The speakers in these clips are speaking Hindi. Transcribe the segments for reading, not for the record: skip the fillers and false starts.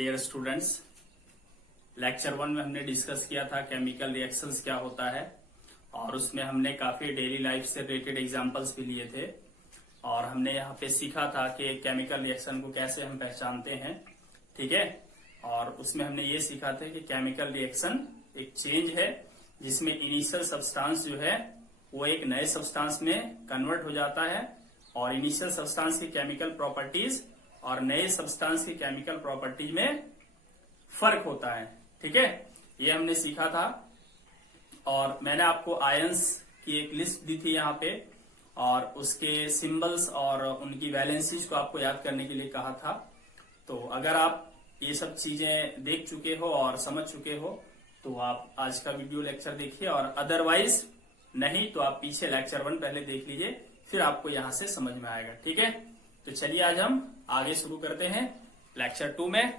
डियर स्टूडेंट्स, लेक्चर 1 में हमने डिस्कस किया था केमिकल रिएक्शंस क्या होता है और उसमें हमने काफी डेली लाइफ से रिलेटेड एग्जांपल्स भी लिए थे और हमने यहाँ पे सीखा था कि केमिकल रिएक्शन को कैसे हम पहचानते हैं। ठीक है, और उसमें हमने ये सीखा था कि केमिकल रिएक्शन एक चेंज है जिसमें इनिशियल सब्सटेंस जो है वो एक नए सब्सटेंस में कन्वर्ट हो जाता है और इनिशियल सब्सटेंस की केमिकल प्रॉपर्टीज और नए सब्सटेंस की केमिकल प्रॉपर्टीज में फर्क होता है। ठीक है, ये हमने सीखा था और मैंने आपको आयंस की एक लिस्ट दी थी यहाँ पे और उसके सिंबल्स और उनकी वैलेंसीज को आपको याद करने के लिए कहा था। तो अगर आप ये सब चीजें देख चुके हो और समझ चुके हो तो आप आज का वीडियो लेक्चर देखिए और अदरवाइज नहीं तो आप पीछे लेक्चर 1 पहले देख लीजिए, फिर आपको यहाँ से समझ में आएगा। ठीक है, तो चलिए आज हम आगे शुरू करते हैं लेक्चर 2 में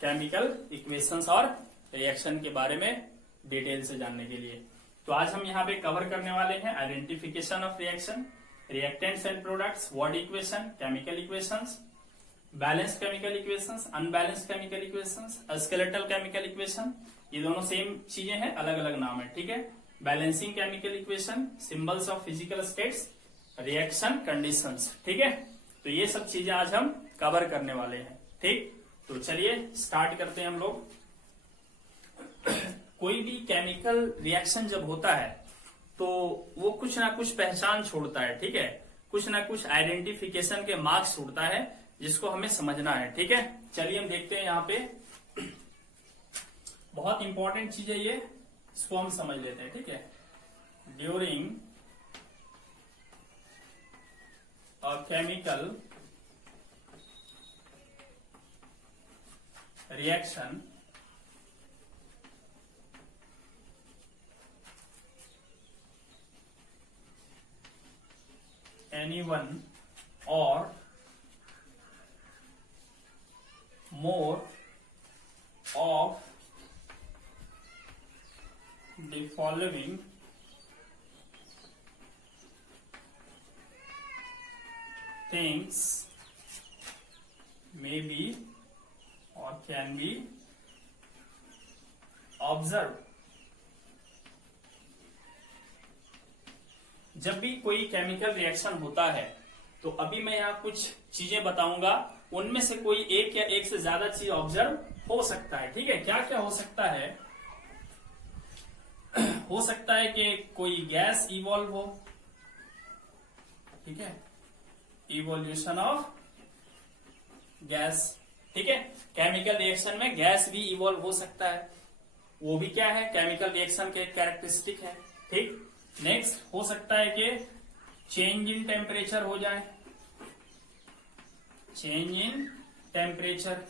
केमिकल इक्वेशंस और रिएक्शन के बारे में डिटेल से जानने के लिए। तो आज हम यहाँ पे कवर करने वाले हैं identification of reaction, reactants and products, word equation, chemical equations, balanced chemical equations, unbalanced chemical equations, skeletal chemical equation. ये दोनों सेम चीजें हैं, अलग अलग नाम है। ठीक है, balancing chemical equation, symbols of physical states, reaction conditions. ठीक है, तो ये सब चीजें आज हम कवर करने वाले हैं। ठीक, तो चलिए स्टार्ट करते हैं हम लोग। कोई भी केमिकल रिएक्शन जब होता है तो वो कुछ ना कुछ पहचान छोड़ता है। ठीक है, कुछ ना कुछ आइडेंटिफिकेशन के मार्क्स छोड़ता है जिसको हमें समझना है। ठीक है, चलिए हम देखते हैं यहाँ पे बहुत इंपॉर्टेंट चीज है ये, इसको हम समझ लेते हैं। ठीक है, during a chemical reaction anyone or more of the following things may be or can be observed। जब भी कोई केमिकल रिएक्शन होता है तो अभी मैं यहाँ कुछ चीजें बताऊंगा, उनमें से कोई एक या एक से ज्यादा चीज ऑब्जर्व हो सकता है। ठीक है, क्या क्या हो सकता है? हो सकता है कि कोई गैस इवॉल्व हो। ठीक है, इवोल्यूशन ऑफ गैस। ठीक है, केमिकल रिएक्शन में गैस भी इवॉल्व हो सकता है, वो भी क्या है, केमिकल रिएक्शन के कैरेक्टरिस्टिक है। ठीक, नेक्स्ट हो सकता है कि चेंज इन टेम्परेचर हो जाए, चेंज इन टेम्परेचर।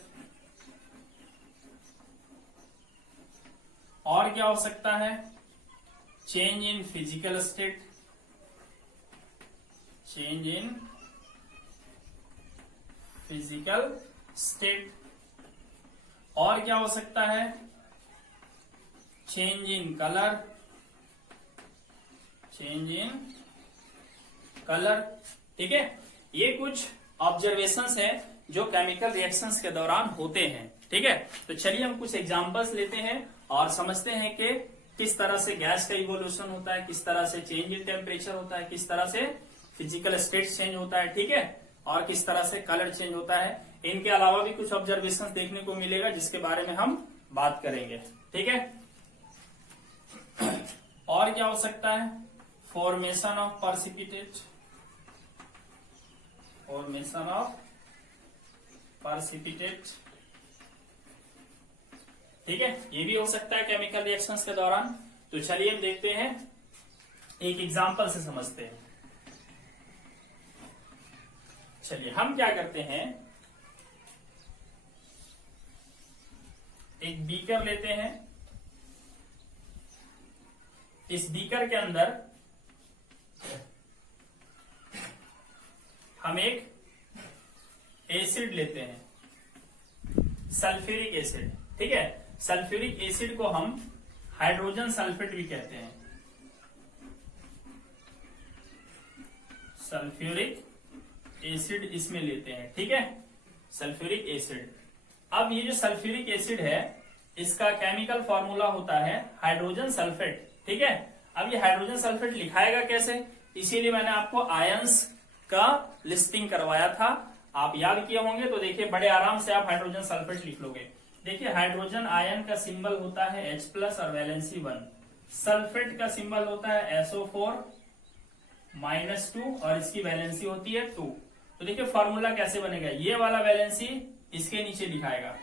और क्या हो सकता है? Change in physical state, change in physical state. और क्या हो सकता है? Change in colour, change in colour. ठीक है, ये कुछ ऑब्जर्वेशंस है जो केमिकल रिएक्शंस के दौरान होते हैं। ठीक है, तो चलिए हम कुछ एग्जांपल्स लेते हैं और समझते हैं कि किस तरह से गैस का इवोल्यूशन होता है, किस तरह से चेंज इन टेम्परेचर होता है, किस तरह से फिजिकल स्टेट चेंज होता है। ठीक है, और किस तरह से कलर चेंज होता है। इनके अलावा भी कुछ ऑब्जर्वेशंस देखने को मिलेगा जिसके बारे में हम बात करेंगे। ठीक है, और क्या हो सकता है? Formation of precipitate, formation of precipitate. ठीक है, ये भी हो सकता है केमिकल रिएक्शंस के दौरान। तो चलिए हम देखते हैं, एक एग्जांपल से समझते हैं। चलिए हम क्या करते हैं, एक बीकर लेते हैं, इस बीकर के अंदर हम एक एसिड लेते हैं, सल्फ्यूरिक एसिड। ठीक है, सल्फ्यूरिक एसिड को हम हाइड्रोजन सल्फेट भी कहते हैं। सल्फ्यूरिक एसिड इसमें लेते हैं, ठीक है, सल्फ्यूरिक एसिड। अब ये जो सल्फ्यूरिक एसिड है इसका केमिकल फॉर्मूला होता है हाइड्रोजन सल्फेट। ठीक है, अब ये हाइड्रोजन सल्फेट लिखाएगा कैसे, इसीलिए मैंने आपको आयंस का लिस्टिंग करवाया था, आप याद किए होंगे। तो देखिए बड़े आराम से आप हाइड्रोजन सल्फेट लिख लोगे। देखिए हाइड्रोजन आयन का सिंबल होता है H+ और वैलेंसी 1, सल्फेट का सिंबल होता है SO4 -2 और इसकी वैलेंसी होती है 2। तो देखिए फॉर्मूला कैसे बनेगा, ये वाला वैलेंसी इसके नीचे लिखाएगा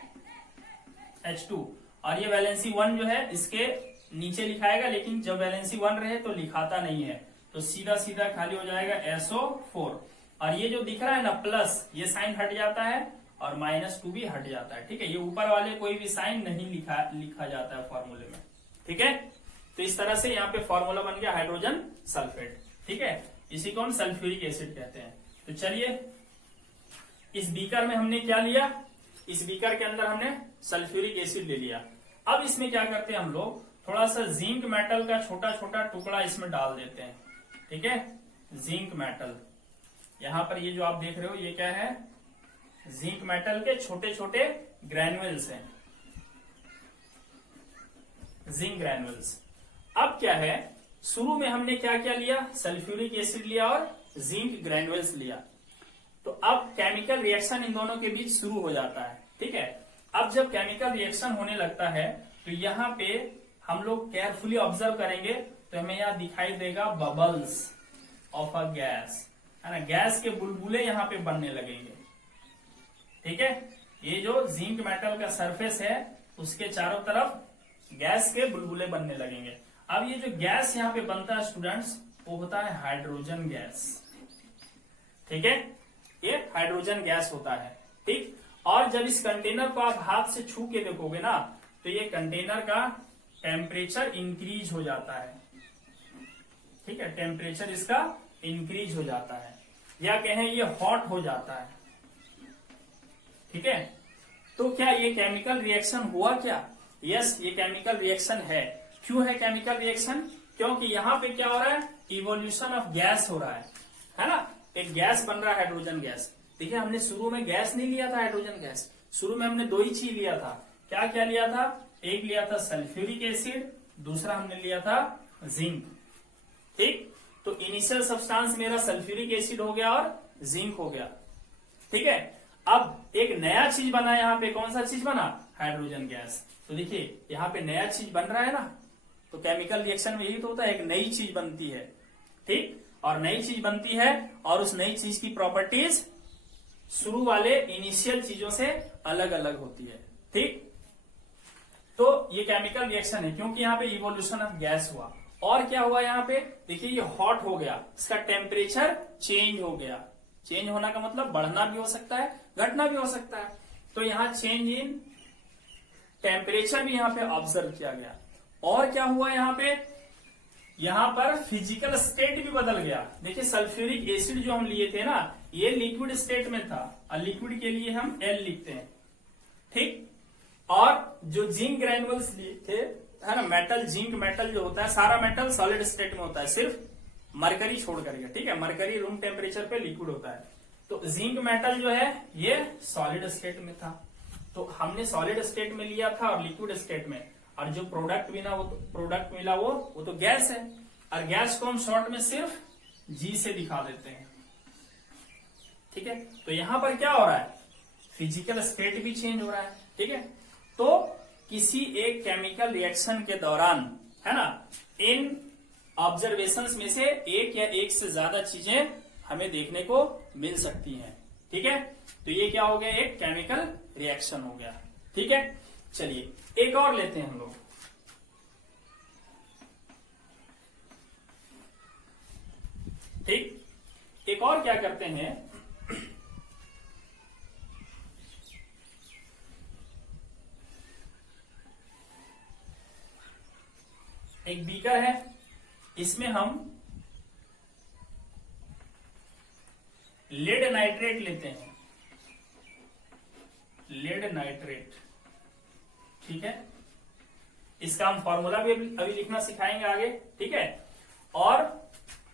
H2 और ये वैलेंसी 1 जो है इसके नीचे लिखाएगा, लेकिन जब वैलेंसी 1 रहे तो लिखाता नहीं है, तो सीधा सीधा खाली हो जाएगा SO4 और ये जो दिख रहा है ना प्लस, ये साइन हट जाता है और -2 भी हट जाता है। ठीक है, ये ऊपर वाले कोई भी साइन नहीं लिखा जाता है फॉर्मूले में। ठीक है, तो इस तरह से यहाँ पे फॉर्मूला बन गया हाइड्रोजन सल्फेट। ठीक है, इसी को हम सल्फ्यूरिक एसिड कहते हैं। तो चलिए इस बीकर में हमने क्या लिया, इस बीकर के अंदर हमने सल्फ्यूरिक एसिड ले लिया। अब इसमें क्या करते हैं हम लोग, थोड़ा सा जिंक मेटल का छोटा छोटा टुकड़ा इसमें डाल देते हैं। ठीक है, जिंक मेटल, यहां पर ये जो आप देख रहे हो ये क्या है, जिंक मेटल के छोटे छोटे ग्रैन्युल्स हैं, जिंक ग्रैन्युल्स। अब क्या है, शुरू में हमने क्या क्या लिया, सल्फ्यूरिक एसिड लिया और जिंक ग्रैन्युल्स लिया। तो अब केमिकल रिएक्शन इन दोनों के बीच शुरू हो जाता है। ठीक है, अब जब केमिकल रिएक्शन होने लगता है तो यहाँ पे हम लोग केयरफुली ऑब्जर्व करेंगे तो हमें यहाँ दिखाई देगा बबल्स ऑफ अ गैस, है ना, गैस के बुलबुले यहाँ पे बनने लगेंगे। ठीक है, ये जो जिंक मेटल का सरफेस है उसके चारों तरफ गैस के बुलबुले बनने लगेंगे। अब ये जो गैस यहाँ पे बनता है स्टूडेंट्स, वो होता है हाइड्रोजन गैस। ठीक है, ये हाइड्रोजन गैस होता है। ठीक, और जब इस कंटेनर को आप हाथ से छू के देखोगे ना तो ये कंटेनर का टेम्परेचर इंक्रीज हो जाता है। ठीक है, टेम्परेचर इसका इंक्रीज हो जाता है, या कहें ये हॉट हो जाता है। ठीक है, तो क्या ये केमिकल रिएक्शन हुआ क्या? यस, ये केमिकल रिएक्शन है। क्यों है केमिकल रिएक्शन? क्योंकि यहाँ पे क्या हो रहा है, इवोल्यूशन ऑफ गैस हो रहा है ना, एक गैस बन रहा है हाइड्रोजन गैस। देखिए हमने शुरू में गैस नहीं लिया था हाइड्रोजन गैस, शुरू में हमने दो ही चीज लिया था। क्या क्या लिया था, एक लिया था सल्फ्यूरिक एसिड, दूसरा हमने लिया था जिंक। ठीक, तो इनिशियल सब्सटेंस मेरा सल्फ्यूरिक एसिड हो गया और जिंक हो गया। ठीक है, अब एक नया चीज बना, यहाँ पे कौन सा चीज बना, हाइड्रोजन गैस। तो देखिए यहाँ पे नया चीज बन रहा है ना, तो केमिकल रिएक्शन में यही तो होता है, एक नई चीज बनती है। ठीक, और नई चीज बनती है और उस नई चीज की प्रॉपर्टीज शुरू वाले इनिशियल चीजों से अलग अलग होती है। ठीक, तो ये केमिकल रिएक्शन है क्योंकि यहाँ पे इवोल्यूशन ऑफ गैस हुआ। और क्या हुआ यहाँ पे, देखिए ये हॉट हो गया, इसका टेम्परेचर चेंज हो गया। चेंज होना का मतलब बढ़ना भी हो सकता है, घटना भी हो सकता है। तो यहाँ चेंज इन टेम्परेचर भी यहाँ पे ऑब्जर्व किया गया। और क्या हुआ यहाँ पे, यहाँ पर फिजिकल स्टेट भी बदल गया। देखिए सल्फ्यूरिक एसिड जो हम लिए थे ना, ये लिक्विड स्टेट में था और लिक्विड के लिए हम L लिखते हैं। ठीक, और जो जिंक ग्रैन्युल्स लिए थे, है ना, मेटल, जिंक मेटल जो होता है, सारा मेटल सॉलिड स्टेट में होता है, सिर्फ मरकरी छोड़ करके। ठीक है, मरकरी रूम टेम्परेचर पे लिक्विड होता है। तो जिंक मेटल जो है ये सॉलिड स्टेट में था, तो हमने सॉलिड स्टेट में लिया था और लिक्विड स्टेट में, और जो प्रोडक्ट मिला वो तो गैस है। और गैस को हम शॉर्ट में सिर्फ G से दिखा देते हैं। ठीक है, तो यहां पर क्या हो रहा है, फिजिकल स्टेट भी चेंज हो रहा है। ठीक है, तो किसी एक केमिकल रिएक्शन के दौरान, है ना, इन ऑब्जर्वेशंस में से एक या एक से ज्यादा चीजें हमें देखने को मिल सकती हैं। ठीक है, तो ये क्या हो गया, एक केमिकल रिएक्शन हो गया। ठीक है, चलिए एक और लेते हैं हम लोग। ठीक, एक और क्या करते हैं, एक बीकर है, इसमें हम लेड नाइट्रेट लेते हैं, लेड नाइट्रेट। ठीक है, इसका हम फॉर्मूला भी अभी लिखना सिखाएंगे आगे। ठीक है, और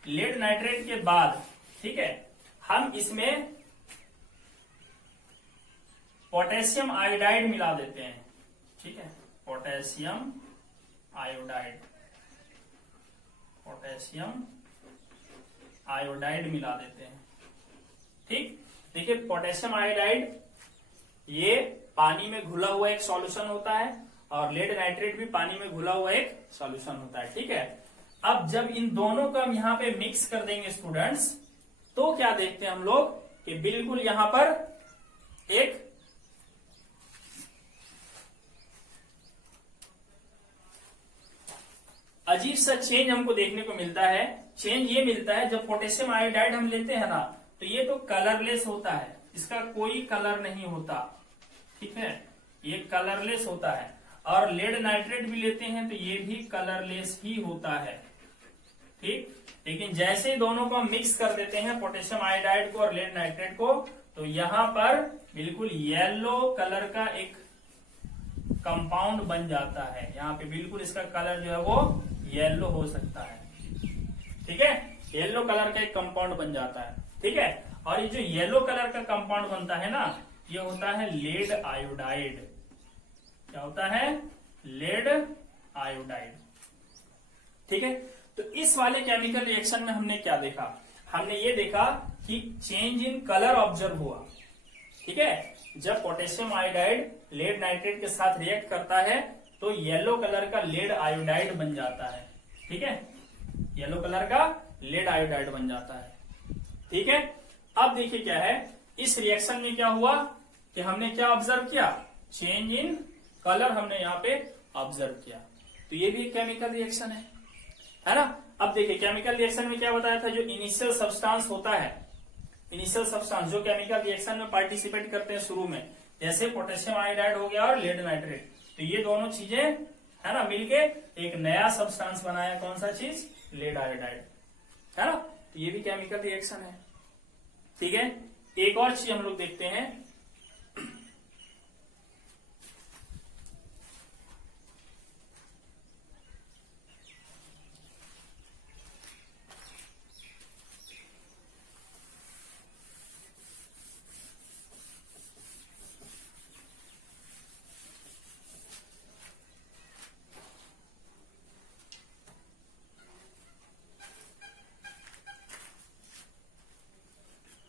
लेड नाइट्रेट के बाद, ठीक है, हम इसमें पोटेशियम आयोडाइड मिला देते हैं, ठीक है, पोटेशियम आयोडाइड, पोटेशियम आयोडाइड मिला देते हैं। ठीक, देखिए पोटेशियम आयोडाइड ये पानी में घुला हुआ एक सॉल्यूशन होता है और लेड नाइट्रेट भी पानी में घुला हुआ एक सॉल्यूशन होता है। ठीक है, अब जब इन दोनों को हम यहाँ पे मिक्स कर देंगे स्टूडेंट्स, तो क्या देखते हैं हम लोग कि बिल्कुल यहां पर एक अजीब सा चेंज हमको देखने को मिलता है। चेंज ये मिलता है जब पोटेशियम आयोडाइड हम लेते हैं ना, तो ये तो कलरलेस होता है, इसका कोई कलर नहीं होता। ठीक है, ये कलरलेस होता है। और लेड नाइट्रेट भी लेते हैं तो ये भी कलरलेस ही होता है। ठीक, लेकिन जैसे ही दोनों को हम मिक्स कर देते हैं, पोटेशियम आयोडाइड को और लेड नाइट्रेट को, तो यहां पर बिल्कुल येलो कलर का एक कंपाउंड बन जाता है। यहाँ पे बिल्कुल इसका कलर जो है वो येलो हो सकता है। ठीक है, येलो कलर का एक कंपाउंड बन जाता है। ठीक है, और ये जो येलो कलर का कंपाउंड बनता है ना, ये होता है लेड आयोडाइड। क्या होता है? Lead iodide. ठीक है, तो इस वाले केमिकल रिएक्शन में हमने क्या देखा? हमने ये देखा कि चेंज इन कलर ऑब्जर्व हुआ। ठीक है, जब पोटेशियम आयोडाइड लेड नाइट्रेट के साथ रिएक्ट करता है तो येलो कलर का लेड आयोडाइड बन जाता है। ठीक है, येलो कलर का लेड आयोडाइड बन जाता है। ठीक है, अब देखिए क्या है, इस रिएक्शन में क्या हुआ कि हमने क्या ऑब्जर्व किया? चेंज इन कलर हमने यहाँ पे ऑब्जर्व किया। तो ये भी एक केमिकल रिएक्शन है ना। अब देखिए केमिकल रिएक्शन में क्या बताया था, जो इनिशियल सब्सटेंस होता है, इनिशियल सब्सटेंस जो केमिकल रिएक्शन में पार्टिसिपेट करते हैं शुरू में, जैसे पोटेशियम आयोडाइड हो गया और लेड नाइट्रेट, तो ये दोनों चीजें है ना मिलके एक नया सब्सटेंस बनाया। कौन सा चीज? लेड आयोडाइड, है ना। तो ये भी केमिकल रिएक्शन है। ठीक है, एक और चीज हम लोग देखते हैं।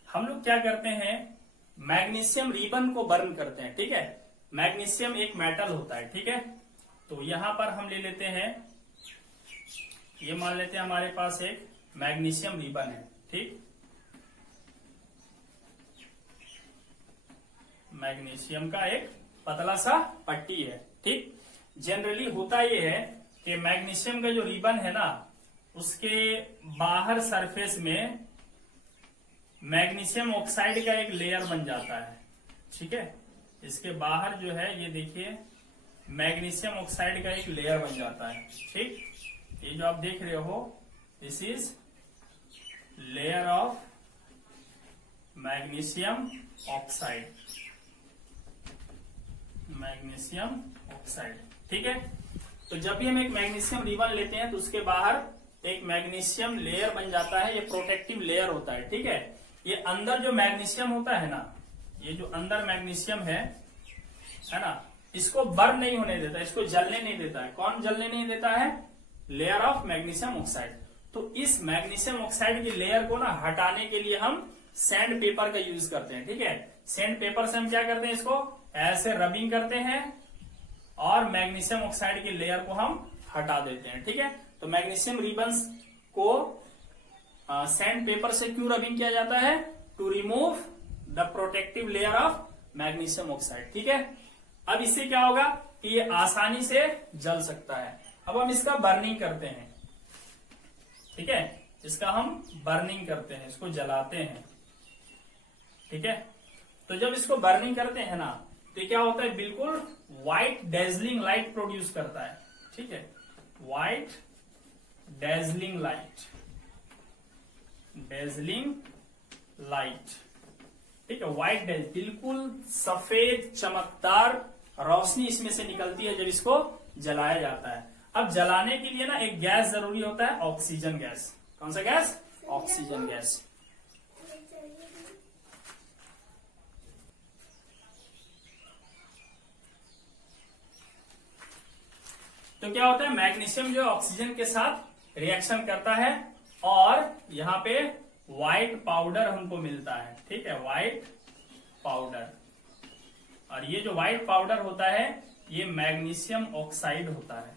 हम लोग क्या करते हैं, मैग्नीशियम रिबन को बर्न करते हैं। ठीक है, मैग्नीशियम एक मेटल होता है। ठीक है, तो यहां पर हम ले लेते हैं, ये मान लेते हैं हमारे पास एक मैग्नीशियम रिबन है। ठीक, मैग्नीशियम का एक पतला सा पट्टी है। ठीक, जनरली होता ये है कि मैग्नीशियम का जो रिबन है ना, उसके बाहर सरफेस में मैग्नीशियम ऑक्साइड का एक लेयर बन जाता है। ठीक है, इसके बाहर जो है ये देखिए मैग्नीशियम ऑक्साइड का एक लेयर बन जाता है। ठीक, ये जो आप देख रहे हो, this is layer of magnesium oxide, magnesium oxide. ठीक है, तो जब भी हम एक मैग्नीशियम रिबन लेते हैं तो उसके बाहर एक मैग्नीशियम लेयर बन जाता है, ये प्रोटेक्टिव लेयर होता है। ठीक है, ये अंदर जो मैग्नीशियम होता है ना, ये जो अंदर मैग्नीशियम है ना, इसको बर्न नहीं होने देता, इसको जलने नहीं देता है। कौन जलने नहीं देता है? Layer of magnesium oxide. तो इस मैग्नीशियम ऑक्साइड की लेयर को ना हटाने के लिए हम सैंड पेपर का यूज करते हैं। ठीक है, सैंड पेपर से हम क्या करते हैं, इसको ऐसे रबिंग करते हैं और मैग्नीशियम ऑक्साइड की लेयर को हम हटा देते हैं। ठीक है, तो मैग्नीशियम रिबन्स को सैंड पेपर से क्यों रबिंग किया जाता है? To remove the protective layer of magnesium oxide. ठीक है, अब इससे क्या होगा कि ये आसानी से जल सकता है। अब हम इसका बर्निंग करते हैं। ठीक है, इसका हम बर्निंग करते हैं, इसको जलाते हैं। ठीक है, तो जब इसको बर्निंग करते हैं ना, तो क्या होता है, बिल्कुल व्हाइट डेजलिंग लाइट प्रोड्यूस करता है। ठीक है, white dazzling light, dazzling light. ठीक है, व्हाइट डेज, बिल्कुल सफेद चमकदार रोशनी इसमें से निकलती है जब इसको जलाया जाता है। अब जलाने के लिए ना एक गैस जरूरी होता है, ऑक्सीजन गैस। कौन सा गैस? Oxygen gas. तो क्या होता है, मैग्नीशियम जो ऑक्सीजन के साथ रिएक्शन करता है और यहाँ पे व्हाइट पाउडर हमको मिलता है। ठीक है, व्हाइट पाउडर। और ये जो व्हाइट पाउडर होता है ये मैग्नीशियम ऑक्साइड होता है।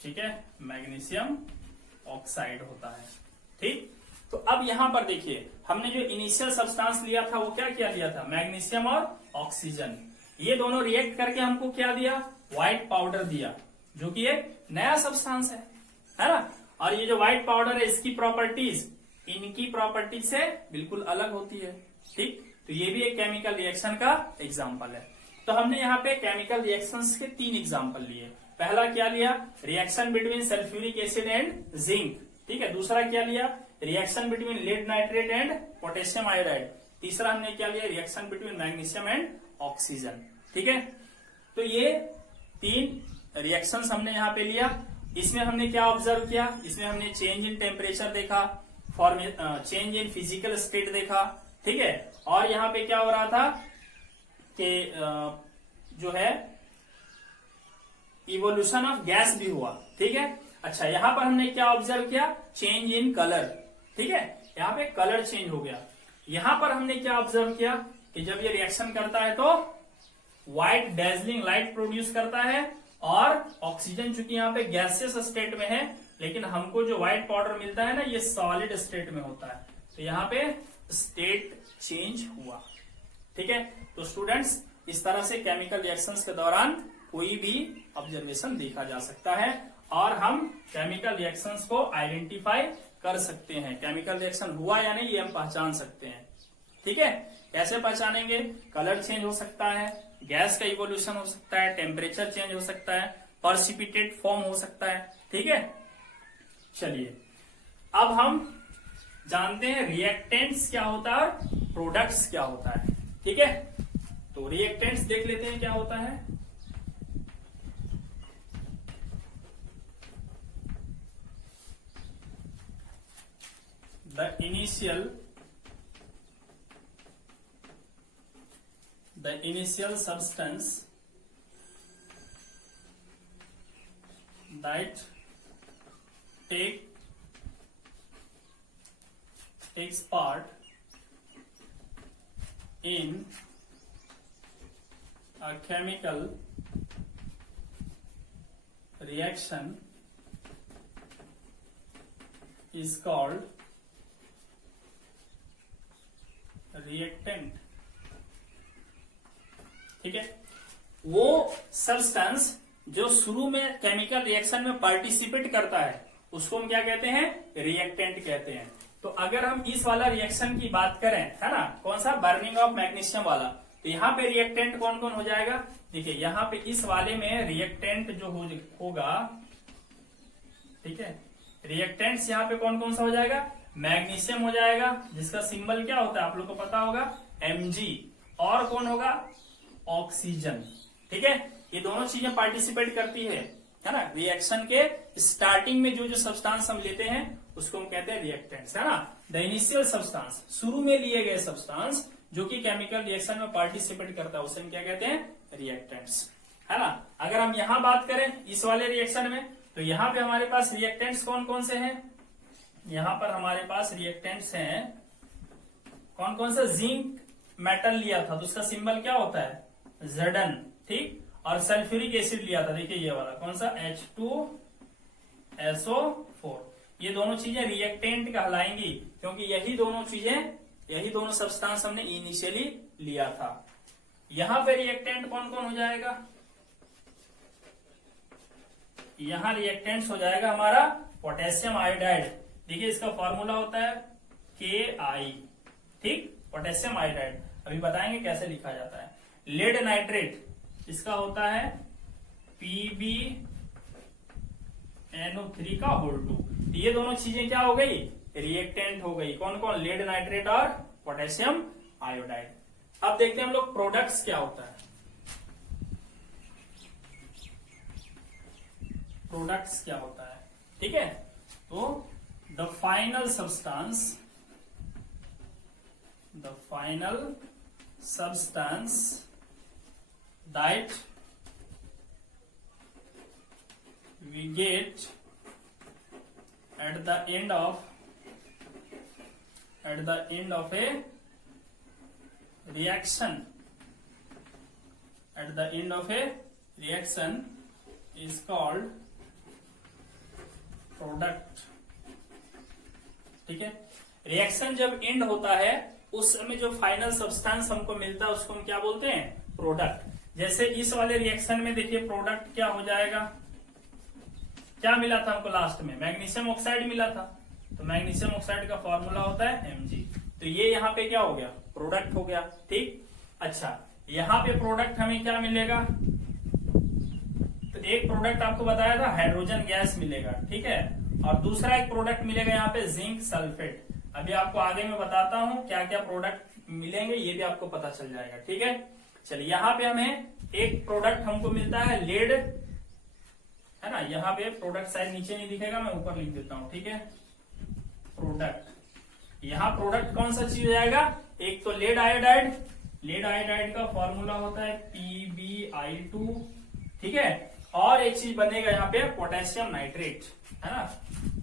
ठीक है, मैग्नीशियम ऑक्साइड होता है। ठीक, तो अब यहां पर देखिए हमने जो इनिशियल सब्सटेंस लिया था वो क्या क्या लिया था, मैग्नीशियम और ऑक्सीजन। ये दोनों रिएक्ट करके हमको क्या दिया, व्हाइट पाउडर दिया, जो कि एक नया सब्सटेंस है ना। और ये जो व्हाइट पाउडर है इसकी प्रॉपर्टीज इनकी प्रॉपर्टीज से बिल्कुल अलग होती है। ठीक, तो ये भी एक केमिकल रिएक्शन का एग्जाम्पल है। तो हमने यहाँ पे केमिकल रिएक्शंस के 3 एग्जाम्पल लिए। पहला क्या लिया, reaction between sulphuric acid and zinc. ठीक है, दूसरा क्या लिया, reaction between lead nitrate and potassium iodide. तीसरा हमने क्या लिया, reaction between magnesium and oxygen. ठीक है, तो ये 3 रिएक्शंस हमने यहाँ पे लिया। इसमें हमने क्या ऑब्जर्व किया, इसमें हमने चेंज इन टेम्परेचर देखा, चेंज इन फिजिकल स्टेट देखा। ठीक है, और यहाँ पे क्या हो रहा था कि जो है इवोल्यूशन ऑफ गैस भी हुआ। ठीक है, अच्छा यहाँ पर हमने क्या ऑब्जर्व किया, चेंज इन कलर। ठीक है, यहाँ पे कलर चेंज हो गया। यहाँ पर हमने क्या ऑब्जर्व किया कि जब ये रिएक्शन करता है तो व्हाइट डेजलिंग लाइट प्रोड्यूस करता है और ऑक्सीजन चूंकि यहाँ पे गैसियस स्टेट में है, लेकिन हमको जो व्हाइट पाउडर मिलता है ना ये सॉलिड स्टेट में होता है। तो यहाँ पे स्टेट चेंज हुआ। ठीक है, तो स्टूडेंट्स इस तरह से केमिकल रिएक्शंस के दौरान कोई भी ऑब्जर्वेशन देखा जा सकता है और हम केमिकल रिएक्शंस को आइडेंटिफाई कर सकते हैं। केमिकल रिएक्शन हुआ या नहीं ये हम पहचान सकते हैं। ठीक है, कैसे पहचानेंगे, कलर चेंज हो सकता है, गैस का इवोल्यूशन हो सकता है, टेम्परेचर चेंज हो सकता है, पर्सिपिटेट फॉर्म हो सकता है। ठीक है, चलिए अब हम जानते हैं रिएक्टेंट्स क्या होता है और प्रोडक्ट्स क्या होता है। ठीक है, तो रिएक्टेंट्स देख लेते हैं क्या होता है। The initial substance that takes part in a chemical reaction is called reactant. ठीक है, वो सब्सटेंस जो शुरू में केमिकल रिएक्शन में पार्टिसिपेट करता है उसको हम क्या कहते हैं, रिएक्टेंट कहते हैं। तो अगर हम इस वाला रिएक्शन की बात करें, है ना, कौन सा, बर्निंग ऑफ मैग्नीशियम वाला, तो यहाँ पे रिएक्टेंट कौन कौन हो जाएगा, देखिए यहाँ पे इस वाले में रिएक्टेंट जो होगा, ठीक है, रिएक्टेंट्स यहाँ पे कौन कौन सा हो जाएगा, मैग्नीशियम हो जाएगा जिसका सिंबल क्या होता है आप लोग को पता होगा, Mg, और कौन होगा, ऑक्सीजन। ठीक है, ये दोनों चीजें पार्टिसिपेट करती है ना। रिएक्शन के स्टार्टिंग में जो जो सब्सटेंस हम लेते हैं उसको हम कहते हैं रिएक्टेंट्स, है ना। द इनिशियल सब्सटेंस, शुरू में लिए गए सब्सटेंस जो कि केमिकल रिएक्शन में पार्टिसिपेट करता है उसे हम क्या कहते हैं, रिएक्टेंट्स, है ना। अगर हम यहां बात करें इस वाले रिएक्शन में, तो यहाँ पे हमारे पास रिएक्टेंट्स कौन कौन से हैं, यहाँ पर हमारे पास रिएक्टेंट्स हैं कौन कौन सा, जिंक मेटल लिया था तो उसका सिंबल क्या होता है, Zn। ठीक, और सल्फ्यूरिक एसिड लिया था, देखिए ये वाला कौन सा, H2SO4। ये दोनों चीजें रिएक्टेंट कहलाएंगी क्योंकि यही दोनों सब्सटेंस हमने इनिशियली लिया था। यहां पे रिएक्टेंट कौन कौन हो जाएगा, यहां रिएक्टेंट्स हो जाएगा हमारा पोटेशियम आयोडाइड। देखिए इसका फॉर्मूला होता है Ki। ठीक, पोटेशियम आयोडाइड अभी बताएंगे कैसे लिखा जाता है। लेड नाइट्रेट इसका होता है PbNO3 का होल 2। ये दोनों चीजें क्या हो गई, रिएक्टेंट हो गई, कौन कौन, लेड नाइट्रेट और पोटेशियम आयोडाइड। अब देखते हैं हम लोग प्रोडक्ट्स क्या होता है। प्रोडक्ट्स क्या होता है, ठीक है, तो the final substance that we get at the end of a reaction, at the end of a reaction is called product. ठीक है, रिएक्शन जब एंड होता है उस समय जो फाइनल सब्सटेंस हमको मिलता है उसको हम क्या बोलते हैं, प्रोडक्ट। जैसे इस वाले रिएक्शन में देखिए प्रोडक्ट क्या हो जाएगा, क्या मिला था हमको लास्ट में, मैग्नीशियम ऑक्साइड मिला था, तो मैग्नीशियम ऑक्साइड का फॉर्मूला होता है Mg, तो ये यहाँ पे क्या हो गया, प्रोडक्ट हो गया। ठीक, अच्छा यहाँ पे प्रोडक्ट हमें क्या मिलेगा, तो एक प्रोडक्ट आपको बताया था हाइड्रोजन गैस मिलेगा, ठीक है, और दूसरा एक प्रोडक्ट मिलेगा यहाँ पे जिंक सल्फेट। अभी आपको आगे मैं बताता हूँ क्या क्या प्रोडक्ट मिलेंगे, ये भी आपको पता चल जाएगा। ठीक है, चलिए यहाँ पे हमें एक प्रोडक्ट हमको मिलता है लेड, है ना, यहाँ पे प्रोडक्ट शायद नीचे नहीं दिखेगा, मैं ऊपर लिख देता हूँ। ठीक है, प्रोडक्ट, यहाँ प्रोडक्ट कौन सा चीज आएगा, एक तो लेड आयोडाइड, लेड आयोडाइड का फॉर्मूला होता है PbI2, ठीक है, और एक चीज बनेगा यहाँ पे पोटेशियम नाइट्रेट, है ना,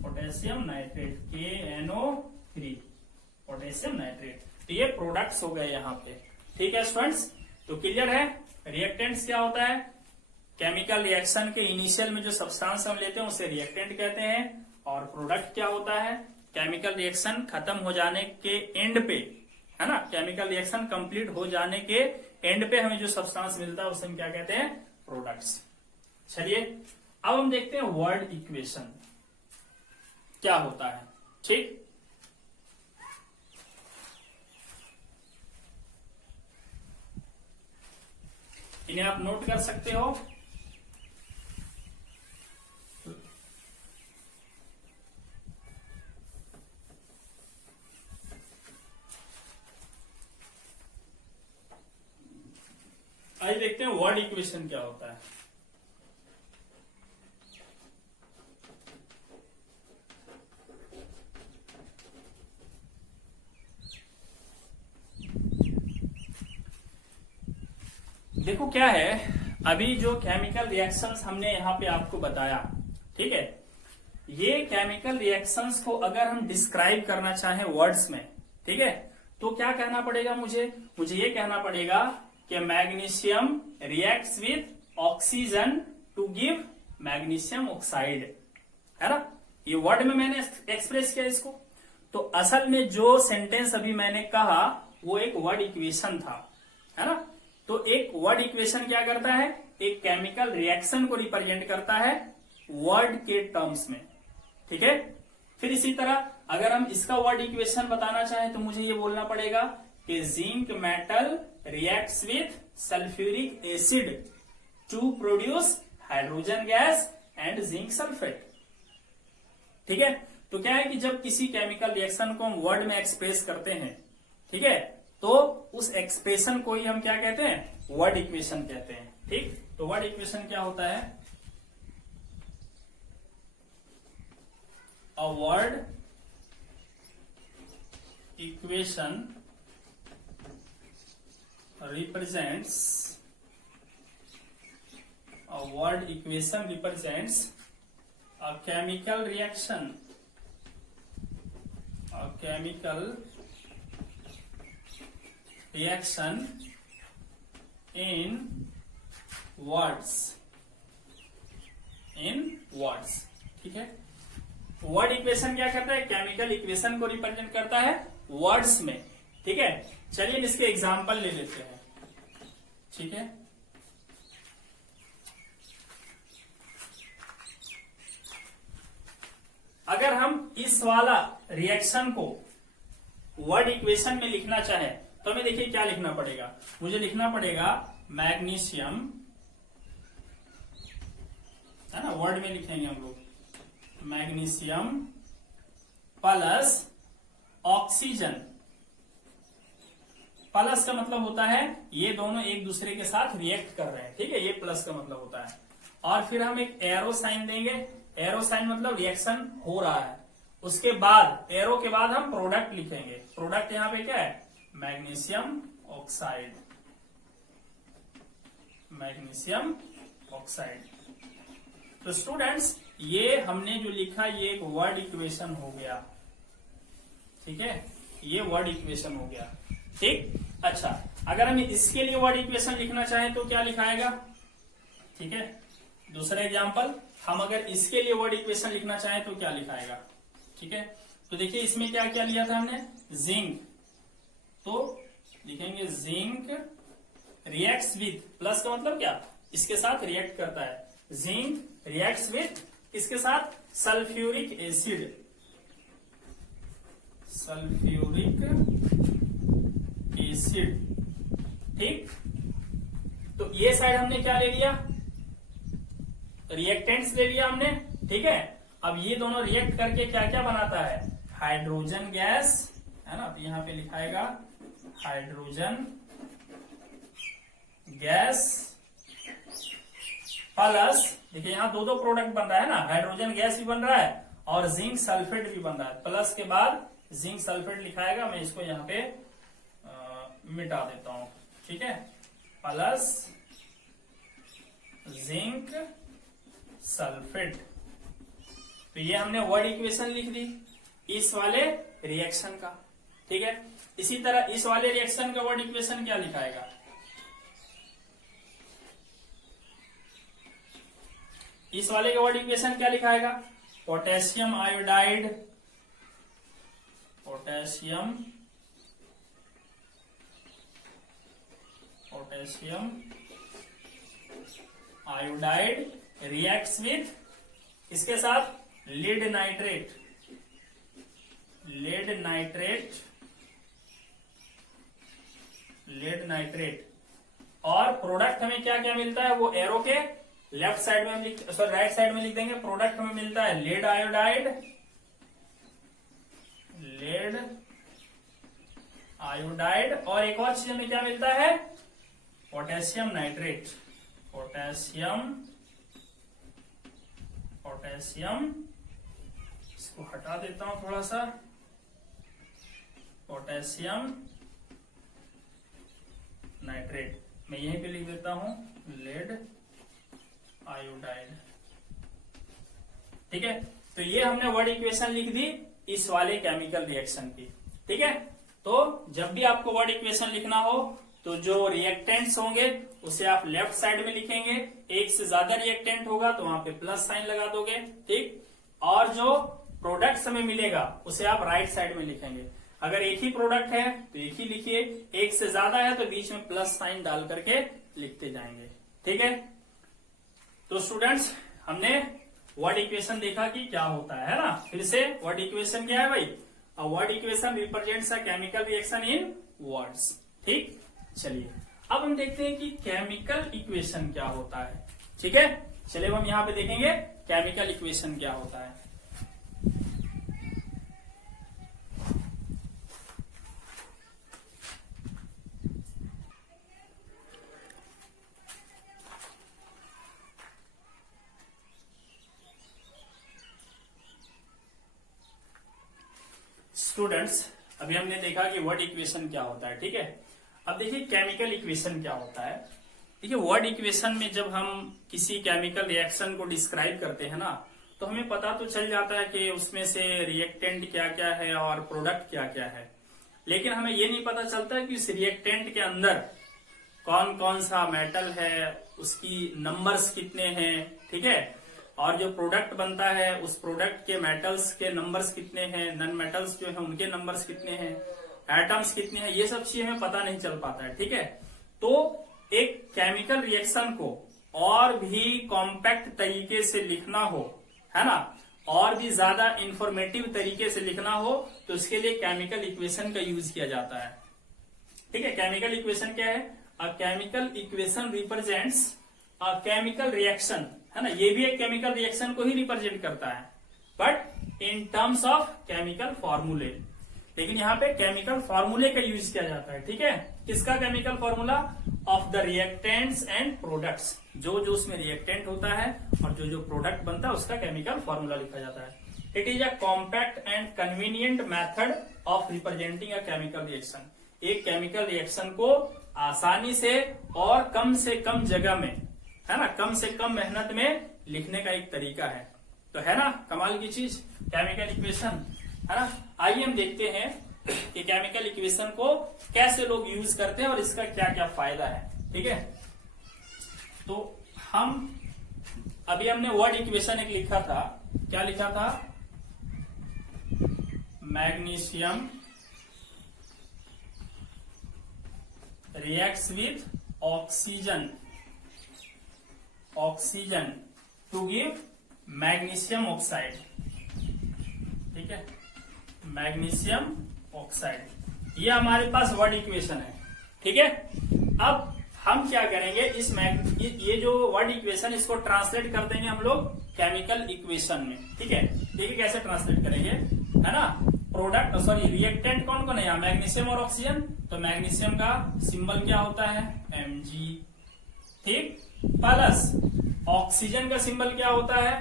potassium nitrate KNO3, potassium nitrate. तो ये प्रोडक्ट्स हो गए यहाँ पे। ठीक है स्टूडेंट्स, तो क्लियर है। रिएक्टेंट्स क्या होता है, केमिकल रिएक्शन के इनिशियल में जो सब्सटेंस हम लेते हैं उसे रिएक्टेंट कहते हैं, और प्रोडक्ट क्या होता है, केमिकल रिएक्शन खत्म हो जाने के एंड पे, है ना, केमिकल रिएक्शन कंप्लीट हो जाने के एंड पे हमें जो सब्सटेंस मिलता है उसे हम क्या कहते हैं, प्रोडक्ट्स। चलिए अब हम देखते हैं वर्ड इक्वेशन क्या होता है। ठीक, इन्हें आप नोट कर सकते हो। आइए देखते हैं वर्ड इक्वेशन क्या होता है। देखो क्या है, अभी जो केमिकल रिएक्शंस हमने यहाँ पे आपको बताया, ठीक है, ये केमिकल रिएक्शंस को अगर हम डिस्क्राइब करना चाहें वर्ड्स में, ठीक है, तो क्या कहना पड़ेगा, मुझे ये कहना पड़ेगा कि magnesium reacts with oxygen to give magnesium oxide, है ना, ये वर्ड में मैंने एक्सप्रेस किया इसको। तो असल में जो सेंटेंस अभी मैंने कहा वो एक वर्ड इक्वेशन था, है ना। तो एक वर्ड इक्वेशन क्या करता है, एक केमिकल रिएक्शन को रिप्रेजेंट करता है वर्ड के टर्म्स में, ठीक है। फिर इसी तरह अगर हम इसका वर्ड इक्वेशन बताना चाहें तो मुझे ये बोलना पड़ेगा कि zinc metal reacts with sulphuric acid to produce hydrogen gas and zinc sulphate, ठीक है। तो क्या है कि जब किसी केमिकल रिएक्शन को हम वर्ड में एक्सप्रेस करते हैं, ठीक है, तो उस एक्सप्रेशन को ही हम क्या कहते हैं, वर्ड इक्वेशन कहते हैं। ठीक, तो वर्ड इक्वेशन क्या होता है, a word equation represents a chemical reaction, in words, ठीक है। वर्ड इक्वेशन क्या करता है, केमिकल इक्वेशन को रिप्रेजेंट करता है वर्ड्स में, ठीक है। चलिए इसके एग्जाम्पल ले लेते हैं, ठीक है। अगर हम इस वाला रिएक्शन को वर्ड इक्वेशन में लिखना चाहे तो हमें देखिए क्या लिखना पड़ेगा, मुझे लिखना पड़ेगा मैग्नीशियम, है ना, वर्ड में लिखेंगे हम लोग, मैग्नीशियम प्लस ऑक्सीजन। प्लस का मतलब होता है ये दोनों एक दूसरे के साथ रिएक्ट कर रहे हैं, ठीक है, ये प्लस का मतलब होता है। और फिर हम एक एरो साइन देंगे, एरो साइन मतलब रिएक्शन हो रहा है, उसके बाद एरो के बाद हम प्रोडक्ट लिखेंगे। प्रोडक्ट यहाँ पे क्या है, मैग्नीशियम ऑक्साइड, मैग्नीशियम ऑक्साइड। तो स्टूडेंट्स ये हमने जो लिखा ये एक वर्ड इक्वेशन हो गया, ठीक है, ये वर्ड इक्वेशन हो गया, ठीक। अच्छा, अगर हम इसके लिए वर्ड इक्वेशन लिखना चाहें तो क्या लिखाएगा, ठीक है। दूसरा एग्जांपल, हम अगर इसके लिए वर्ड इक्वेशन लिखना चाहें तो क्या लिखाएगा, ठीक है। तो देखिए इसमें क्या क्या लिया था हमने, जिंक, तो लिखेंगे जिंक रिएक्ट्स विथ, प्लस का मतलब क्या, इसके साथ रिएक्ट करता है, जिंक रिएक्ट्स विथ इसके साथ सल्फ्यूरिक एसिड, सल्फ्यूरिक एसिड, ठीक। तो ये साइड हमने क्या ले लिया, रिएक्टेंट्स ले लिया हमने, ठीक है। अब ये दोनों रिएक्ट करके क्या क्या बनाता है, हाइड्रोजन गैस, है ना, तो यहां पे लिखाएगा हाइड्रोजन गैस प्लस, देखिए यहां दो प्रोडक्ट बन रहा है ना, हाइड्रोजन गैस भी बन रहा है और जिंक सल्फेट भी बन रहा है, प्लस के बाद जिंक सल्फेट लिखाएगा, मैं इसको यहां पे मिटा देता हूं, ठीक है, प्लस जिंक सल्फेट। तो ये हमने वर्ड इक्वेशन लिख दी इस वाले रिएक्शन का, ठीक है। इसी तरह इस वाले रिएक्शन का वर्ड इक्वेशन क्या लिखाएगा, इस वाले का वर्ड इक्वेशन क्या लिखाएगा, potassium iodide, potassium iodide reacts with इसके साथ लीड नाइट्रेट, और प्रोडक्ट हमें क्या क्या मिलता है, वो एरो के लेफ्ट साइड में राइट साइड में लिख देंगे, प्रोडक्ट हमें मिलता है लीड आयोडाइड, और एक और चीज हमें क्या मिलता है, पोटेशियम नाइट्रेट, पोटेशियम, इसको हटा देता हूं थोड़ा सा, पोटेशियम नाइट्रेट, मैं यहीं पे लिख देता हूं लेड आयोडाइड, ठीक है। तो ये हमने वर्ड इक्वेशन लिख दी इस वाले केमिकल रिएक्शन की, ठीक है। तो जब भी आपको वर्ड इक्वेशन लिखना हो तो जो रिएक्टेंट्स होंगे उसे आप लेफ्ट साइड में लिखेंगे, एक से ज्यादा रिएक्टेंट होगा तो वहां पे प्लस साइन लगा दोगे, ठीक, और जो प्रोडक्ट हमें मिलेगा उसे आप राइट साइड में लिखेंगे। अगर एक ही प्रोडक्ट है तो एक ही लिखिए, एक से ज्यादा है तो बीच में प्लस साइन डाल करके लिखते जाएंगे, ठीक है। तो स्टूडेंट्स हमने वर्ड इक्वेशन देखा कि क्या होता है ना, फिर से वर्ड इक्वेशन क्या है भाई, a word equation represents a chemical reaction in words, ठीक। चलिए अब हम देखते हैं कि केमिकल इक्वेशन क्या होता है, ठीक है। चलिए हम यहां पे देखेंगे केमिकल इक्वेशन क्या होता है। स्टूडेंट्स अभी हमने देखा कि वर्ड इक्वेशन क्या होता है, ठीक है। अब देखिए केमिकल इक्वेशन क्या होता है। देखिए वर्ड इक्वेशन में जब हम किसी केमिकल रिएक्शन को डिस्क्राइब करते हैं ना, तो हमें पता तो चल जाता है कि उसमें से रिएक्टेंट क्या क्या है और प्रोडक्ट क्या क्या है, लेकिन हमें ये नहीं पता चलता कि उस रिएक्टेंट के अंदर कौन कौन सा मेटल है, उसकी नंबर्स कितने हैं, ठीक है, और जो प्रोडक्ट बनता है उस प्रोडक्ट के मेटल्स के नंबर्स कितने हैं, नॉन मेटल्स जो है उनके नंबर्स कितने हैं, एटम्स कितने हैं, ये सब चीजें हमें पता नहीं चल पाता है, ठीक है। तो एक केमिकल रिएक्शन को और भी कॉम्पैक्ट तरीके से लिखना हो, है ना, और भी ज्यादा इंफॉर्मेटिव तरीके से लिखना हो, तो इसके लिए केमिकल इक्वेशन का यूज किया जाता है, ठीक है। केमिकल इक्वेशन क्या है, a chemical equation represents a chemical reaction, है ना, ये भी एक केमिकल रिएक्शन को ही रिप्रेजेंट करता है, but in terms of chemical फॉर्मूले। लेकिन यहाँ पे केमिकल फॉर्मूले का यूज किया जाता है, ठीक है। किसका chemical formula, of the reactants and products, जो जो उसमें रिएक्टेंट होता है और जो जो प्रोडक्ट बनता है उसका केमिकल फॉर्मूला लिखा जाता है। It is a compact and convenient method of representing a chemical reaction. एक केमिकल रिएक्शन को आसानी से और कम जगह में, है ना, कम से कम मेहनत में लिखने का एक तरीका है। तो है ना कमाल की चीज केमिकल इक्वेशन, है ना। आइए हम देखते हैं कि केमिकल इक्वेशन को कैसे लोग यूज करते हैं और इसका क्या क्या फायदा है। ठीक है, तो अभी हमने वर्ड इक्वेशन एक लिखा था, क्या लिखा था, magnesium reacts with oxygen to give magnesium oxide. ठीक है, मैग्नीशियम ऑक्साइड, ये हमारे पास वर्ड इक्वेशन है। ठीक है, अब हम क्या करेंगे, ये जो वर्ड इक्वेशन इसको ट्रांसलेट कर देंगे हम लोग केमिकल इक्वेशन में। ठीक है, देखिए कैसे ट्रांसलेट करेंगे, है ना। प्रोडक्ट रिएक्टेंट कौन कौन है यहाँ, मैग्नीशियम और ऑक्सीजन। तो मैग्नीशियम का सिंबल क्या होता है, Mg, ठीक, प्लस ऑक्सीजन का सिंबल क्या होता है,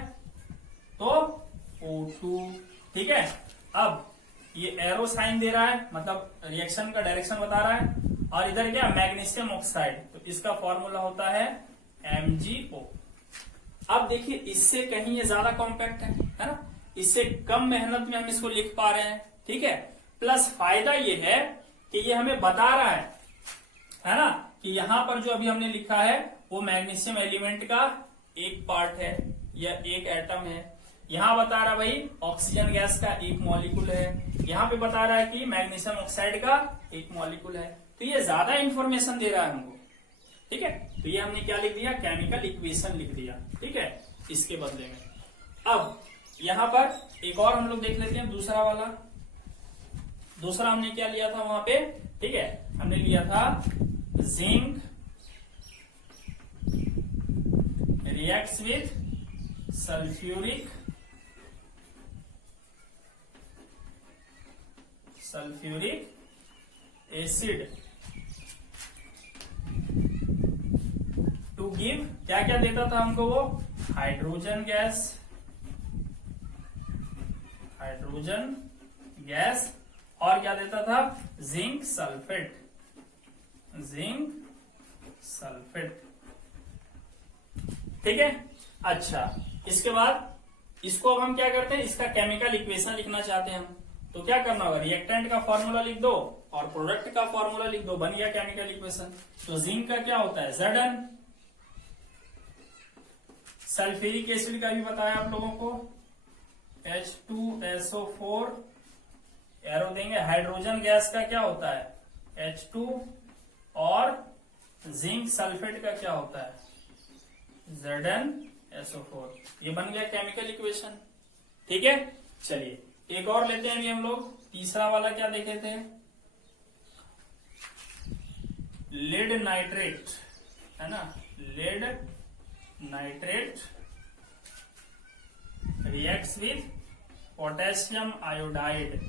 तो O2। ठीक है, अब ये एरो साइन दे रहा है, मतलब रिएक्शन का डायरेक्शन बता रहा है, और इधर क्या, मैग्नीशियम ऑक्साइड, तो इसका फॉर्मूला होता है MgO। अब देखिए इससे कहीं ये ज्यादा कॉम्पैक्ट है ना, इससे कम मेहनत में हम इसको लिख पा रहे हैं। ठीक है, प्लस फायदा ये है कि ये हमें बता रहा है ना, कि यहां पर जो अभी हमने लिखा है वो मैग्नीशियम एलिमेंट का एक पार्ट है या एक एटम है। यहां बता रहा भाई ऑक्सीजन गैस का एक मॉलिक्यूल है, यहाँ पे बता रहा है कि मैग्नीशियम ऑक्साइड का एक मॉलिक्यूल है। तो ये ज्यादा इंफॉर्मेशन दे रहा है हमको। ठीक है, तो ये हमने क्या लिख दिया, केमिकल इक्वेशन लिख दिया। ठीक है, इसके बदले में अब यहां पर एक और हम लोग देख लेते हैं, दूसरा वाला। दूसरा हमने क्या लिया था वहां पे, ठीक है, हमने लिया था zinc reacts with sulphuric acid to give, क्या क्या देता था हमको वो, हाइड्रोजन गैस, और क्या देता था, जिंक सल्फेट। ठीक है, अच्छा, इसके बाद इसको अब हम क्या करते हैं, इसका केमिकल इक्वेशन लिखना चाहते हैं हम, तो क्या करना होगा, रिएक्टेंट का फॉर्मूला लिख दो और प्रोडक्ट का फॉर्मूला लिख दो, बन गया केमिकल इक्वेशन। तो जिंक का क्या होता है, Zn, सल्फ्यूरिक एसिड का भी बताया आप लोगों को, H2SO4, एरो देंगे। हाइड्रोजन गैस का क्या होता है, H2, और जिंक सल्फेट का क्या होता है, ZnSO4। ये बन गया केमिकल इक्वेशन। ठीक है, चलिए एक और लेते हैं अभी हम लोग, तीसरा वाला क्या देखे थे, लेड नाइट्रेट, है ना, lead nitrate reacts with potassium iodide,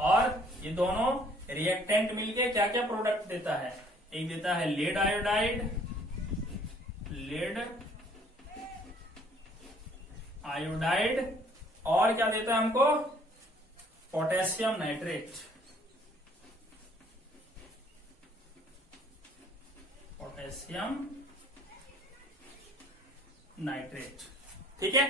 और ये दोनों रिएक्टेंट मिलके क्या क्या प्रोडक्ट देता है, एक देता है लेड आयोडाइड, और क्या देता है हमको, पोटेशियम नाइट्रेट। ठीक है,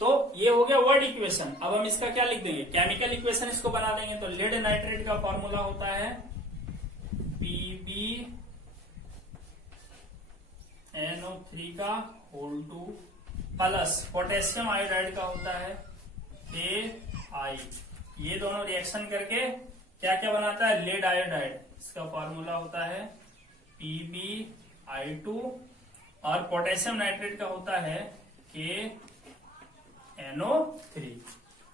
तो ये हो गया वर्ड इक्वेशन। अब हम इसका क्या लिख देंगे, केमिकल इक्वेशन इसको बना देंगे। तो लेड नाइट्रेट का फॉर्मूला होता है PbNO3 का होल 2 प्लस पोटेशियम आयोडाइड का होता है Ki। ये दोनों रिएक्शन करके क्या क्या बनाता है, लेड आयोडाइड, इसका फॉर्मूला होता है PbI2, और पोटेशियम नाइट्रेट का होता है KNO3।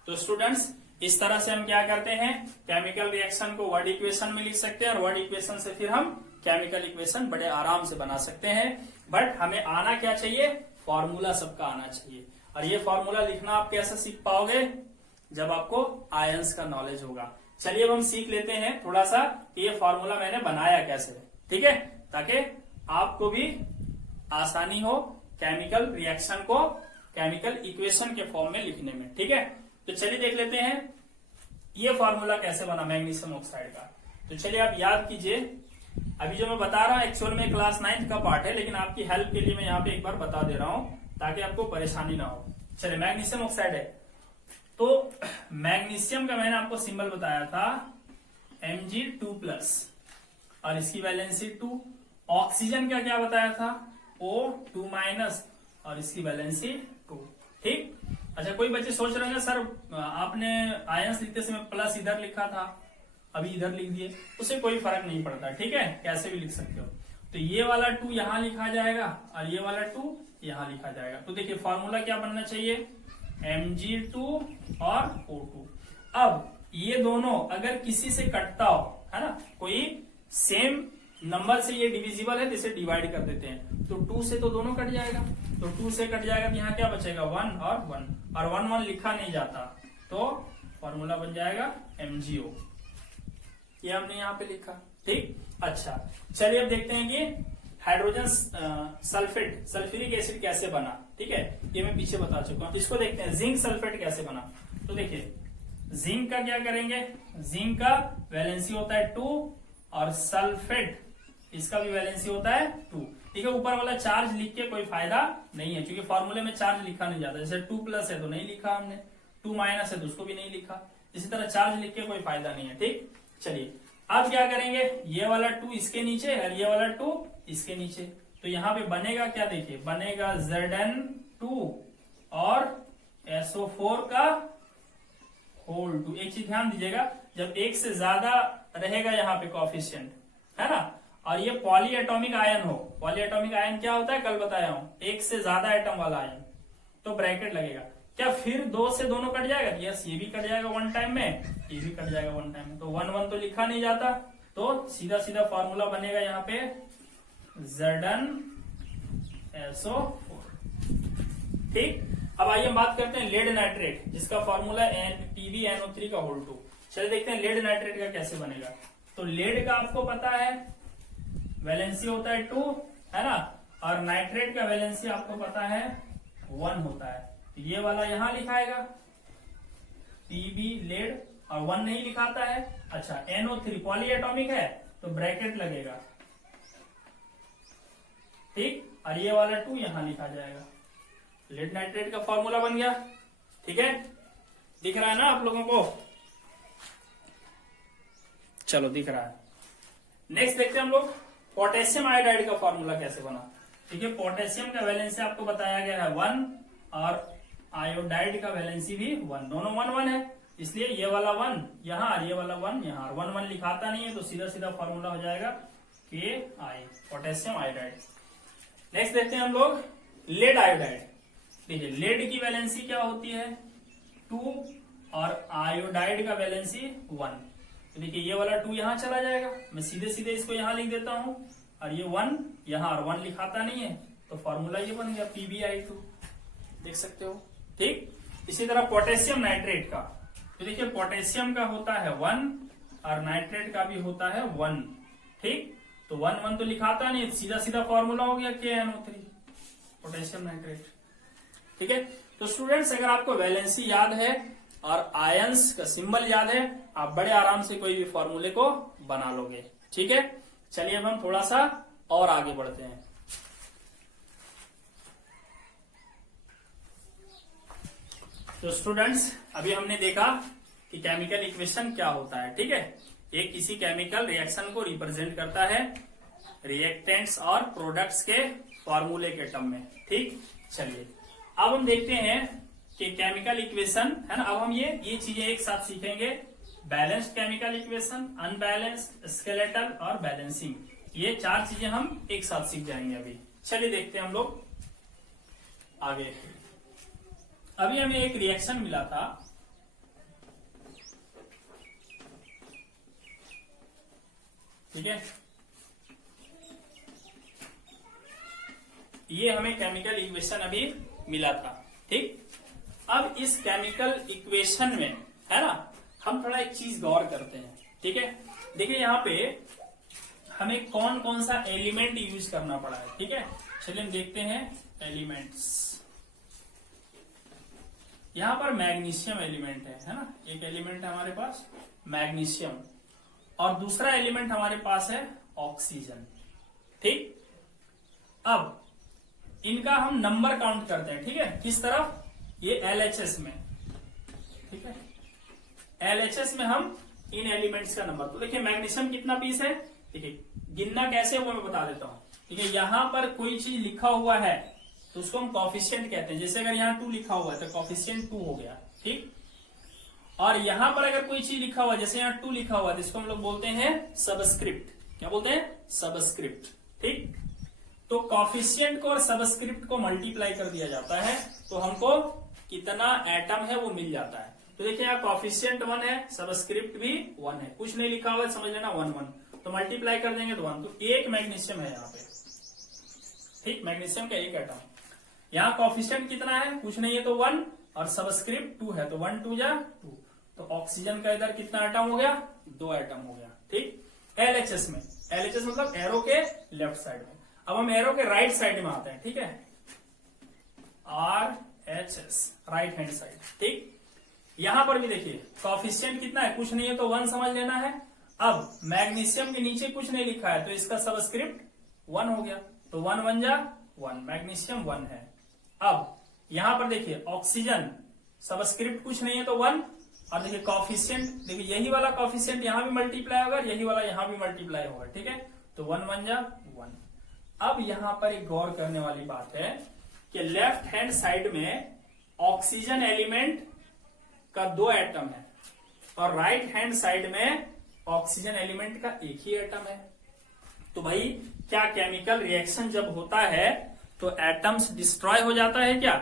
तो स्टूडेंट्स इस तरह से हम क्या करते हैं, केमिकल रिएक्शन को वर्ड इक्वेशन में लिख सकते हैं, और वर्ड इक्वेशन से फिर हम केमिकल इक्वेशन बड़े आराम से बना सकते हैं। बट हमें आना क्या चाहिए, फॉर्मूला सबका आना चाहिए। और ये फॉर्मूला लिखना आप कैसे सीख पाओगे, जब आपको आयंस का नॉलेज होगा। चलिए अब हम सीख लेते हैं थोड़ा सा कि ये फॉर्मूला मैंने बनाया कैसे। ठीक है, ताकि आपको भी आसानी हो केमिकल रिएक्शन को केमिकल इक्वेशन के फॉर्म में लिखने में। ठीक है, तो चलिए देख लेते हैं। ये फॉर्मूला कैसे बना मैग्नीशियम ऑक्साइड का। तो चलिए आप याद कीजिए, अभी जो मैं बता रहा हूँ एक्चुअल में क्लास 9th का पार्ट है, लेकिन आपकी हेल्प के लिए मैं यहाँ पे एक बार बता दे रहा हूँ ताकि आपको परेशानी ना हो। चलिए मैग्नीशियम ऑक्साइड है, तो मैग्नीशियम का मैंने आपको सिंबल बताया था Mg2+, और इसकी वैलेंसी 2। ऑक्सीजन का क्या बताया था O2-, और इसकी वैलेंसी 2। ठीक। अच्छा, कोई बच्चे सोच रहे हैं सर आपने आयंस लिखते समय प्लस इधर लिखा था, अभी इधर लिख दिए, उससे कोई फर्क नहीं पड़ता। ठीक है, कैसे भी लिख सकते हो। तो ये वाला 2 यहां लिखा जाएगा और ये वाला 2 यहां लिखा जाएगा। तो देखिए फॉर्मूला क्या बनना चाहिए, Mg2 और O2। अब ये दोनों अगर किसी से कटता हो, है ना, कोई सेम नंबर से ये डिविजिबल है तो इसे डिवाइड कर देते हैं, तो 2 से तो दोनों कट जाएगा, तो 2 से कट जाएगा तो यहाँ क्या बचेगा 1 और 1, और 1 1 लिखा नहीं जाता, तो फॉर्मूला बन जाएगा MgO। ये हमने यहाँ पे लिखा। ठीक। अच्छा, चलिए अब देखते हैं कि हाइड्रोजन सल्फेट सल्फ्यूरिक एसिड कैसे बना। ठीक है, ये मैं पीछे बता चुका हूं। इसको देखते हैं जिंक सल्फेट कैसे बना। तो देखिए जिंक का क्या करेंगे, जिंक का वैलेंसी होता है 2 और सल्फेट इसका भी वैलेंसी होता है 2। ठीक है, ऊपर वाला चार्ज लिख के कोई फायदा नहीं है क्योंकि फॉर्मूले में चार्ज लिखा नहीं जाता। जैसे 2+ है तो नहीं लिखा हमने, 2- है तो उसको भी नहीं लिखा, इसी तरह चार्ज लिख के कोई फायदा नहीं है। ठीक। चलिए अब क्या करेंगे, ये वाला 2 इसके नीचे और ये वाला 2 इसके नीचे, तो यहाँ पे बनेगा क्या, देखिए बनेगा Zn2 और SO4 का होल 2। एक चीज ध्यान दीजिएगा, जब एक से ज्यादा रहेगा यहाँ पे कोफिशिएंट, है ना, और ये पॉली एटॉमिक आयन हो, पॉली एटॉमिक आयन क्या होता है कल बताया हूं, एक से ज्यादा एटम वाला आयन, तो ब्रैकेट लगेगा। क्या फिर 2 से दोनों कट जाएगा, यस ये भी कट जाएगा वन टाइम में, ये भी कट जाएगा वन टाइम में, तो 1 1 तो लिखा नहीं जाता, तो सीधा सीधा फॉर्मूला बनेगा यहाँ पे ZnSO4। ठीक। अब आइए हम बात करते हैं लेड नाइट्रेट, जिसका फॉर्मूला PbNO3 का होल 2। चलिए देखते हैं लेड नाइट्रेट का कैसे बनेगा। तो लेड का आपको पता है वैलेंसी होता है 2, है ना, और नाइट्रेट का वैलेंसी आपको पता है 1 होता है। तो ये वाला यहां लिखाएगा Pb लेड, और 1 नहीं लिखाता है। अच्छा, NO3 पॉली एटॉमिक है तो ब्रैकेट लगेगा। ठीक, और ये वाला 2 यहां लिखा जाएगा। लेड नाइट्रेट का फॉर्मूला बन गया। ठीक है, दिख रहा है ना आप लोगों को, चलो दिख रहा है। नेक्स्ट देखते हैं हम लोग पोटेशियम आयोडाइड का फॉर्मूला कैसे बना। ठीक है, पोटेशियम का वैलेंसी आपको बताया गया है 1 और आयोडाइड का वैलेंसी भी 1, दोनों 1 1 है, इसलिए ये वाला 1 यहाँ और ये वाला 1 यहाँ, और 1 1 लिखाता नहीं है तो सीधा सीधा फॉर्मूला हो जाएगा Ki, पोटेशियम आयोडाइड। नेक्स्ट देखते हैं हम लोग लेड आयोडाइड। देखिए लेड की वैलेंसी क्या होती है 2 और आयोडाइड का वैलेंसी 1। तो देखिए ये वाला 2 यहाँ चला जाएगा, मैं सीधे सीधे इसको यहाँ लिख देता हूं, और ये 1 यहाँ, और 1 लिखाता नहीं है तो फॉर्मूला ये बन गया PbI2, देख सकते हो। ठीक, इसी तरह पोटेशियम नाइट्रेट का, तो देखिए पोटेशियम का होता है 1 और नाइट्रेट का भी होता है 1। ठीक, तो 1 1 तो लिखाता नहीं, सीधा सीधा फॉर्मूला हो गया KNO3, पोटेशियम नाइट्रेट। ठीक है, तो स्टूडेंट्स अगर आपको वैलेंसी याद है और आयंस का सिंबल याद है, आप बड़े आराम से कोई भी फॉर्मूले को बना लोगे। ठीक है, चलिए अब हम थोड़ा सा और आगे बढ़ते हैं। तो स्टूडेंट्स अभी हमने देखा कि केमिकल इक्वेशन क्या होता है। ठीक है, एक किसी केमिकल रिएक्शन को रिप्रेजेंट करता है रिएक्टेंट्स और प्रोडक्ट्स के फॉर्मूले के टर्म में। ठीक, चलिए अब हम देखते हैं कि केमिकल इक्वेशन, है ना, अब हम ये चीजें एक साथ सीखेंगे, balanced chemical equation, unbalanced, skeletal और बैलेंसिंग, ये 4 चीजें हम एक साथ सीख जाएंगे अभी। चलिए देखते हैं हम लोग आगे। अभी हमें एक रिएक्शन मिला था, ठीक है, ये हमें केमिकल इक्वेशन अभी मिला था। ठीक, अब इस केमिकल इक्वेशन में, है ना, हम थोड़ा एक चीज गौर करते हैं। ठीक है, देखिए यहाँ पे हमें कौन कौन सा एलिमेंट यूज करना पड़ा है। ठीक है, चलिए हम देखते हैं एलिमेंट्स। यहाँ पर मैग्नीशियम एलिमेंट है ना, एक एलिमेंट है हमारे पास मैग्नीशियम, और दूसरा एलिमेंट हमारे पास है ऑक्सीजन। ठीक, अब इनका हम नंबर काउंट करते हैं। ठीक है, किस तरफ, ये एलएचएस में। ठीक है, एलएचएस में हम इन एलिमेंट्स का नंबर, तो देखिए मैग्नीशियम कितना पीस है, देखिए गिनना कैसे हुआ मैं बता देता हूं। ठीक है, यहां पर कोई चीज लिखा हुआ है तो उसको हम कॉफिशिएंट कहते हैं। जैसे अगर यहाँ 2 लिखा हुआ है तो कॉफिशिएंट 2 हो गया। ठीक, और यहां पर अगर कोई चीज लिखा हुआ है, जैसे यहाँ 2 लिखा हुआ है, तो इसको हम लोग बोलते हैं सबस्क्रिप्ट। क्या बोलते हैं, सबस्क्रिप्ट। ठीक, तो कॉफिशिएंट को और सबस्क्रिप्ट को मल्टीप्लाई कर दिया जाता है तो हमको कितना एटम है वो मिल जाता है। तो देखिए यहाँ कॉफिशिएंट 1 है, सबस्क्रिप्ट भी 1 है, कुछ नहीं लिखा हुआ है, समझ लेना 1 1, तो मल्टीप्लाई कर देंगे तो 1, तो एक मैग्नीशियम है यहाँ पे। ठीक, मैग्नीशियम का एक एटम। यहाँ कॉफिशिएंट कितना है, कुछ नहीं है तो 1, और सबस्क्रिप्ट 2 है तो 1 2 जा 2, तो ऑक्सीजन का इधर कितना एटम हो गया, 2 एटम हो गया। ठीक, एलएचएस में, एलएचएस मतलब एरो के लेफ्ट साइड में। अब हम एरो के राइट साइड में आते हैं। ठीक है, आरएचएस, राइट हैंड साइड। ठीक, यहां पर भी देखिए कॉफिशिएंट कितना है, कुछ नहीं है तो 1 समझ लेना है। अब मैग्नीशियम के नीचे कुछ नहीं लिखा है तो इसका सबस्क्रिप्ट 1 हो गया, तो 1 1 जा 1, मैग्नीशियम 1 है। अब यहां पर देखिए ऑक्सीजन, सबस्क्रिप्ट कुछ नहीं है तो 1, और देखिए कॉफिशिएंट, देखिए यही वाला कॉफिशिएंट यहां भी मल्टीप्लाई होगा, यही वाला यहां भी मल्टीप्लाई होगा। ठीक है, तो 1 1 जा 1। अब यहां पर एक गौर करने वाली बात है कि लेफ्ट हैंड साइड में ऑक्सीजन एलिमेंट का 2 एटम है और राइट हैंड साइड में ऑक्सीजन एलिमेंट का एक ही एटम है। तो भाई क्या केमिकल रिएक्शन जब होता है तो एटम्स डिस्ट्रॉय हो जाता है क्या?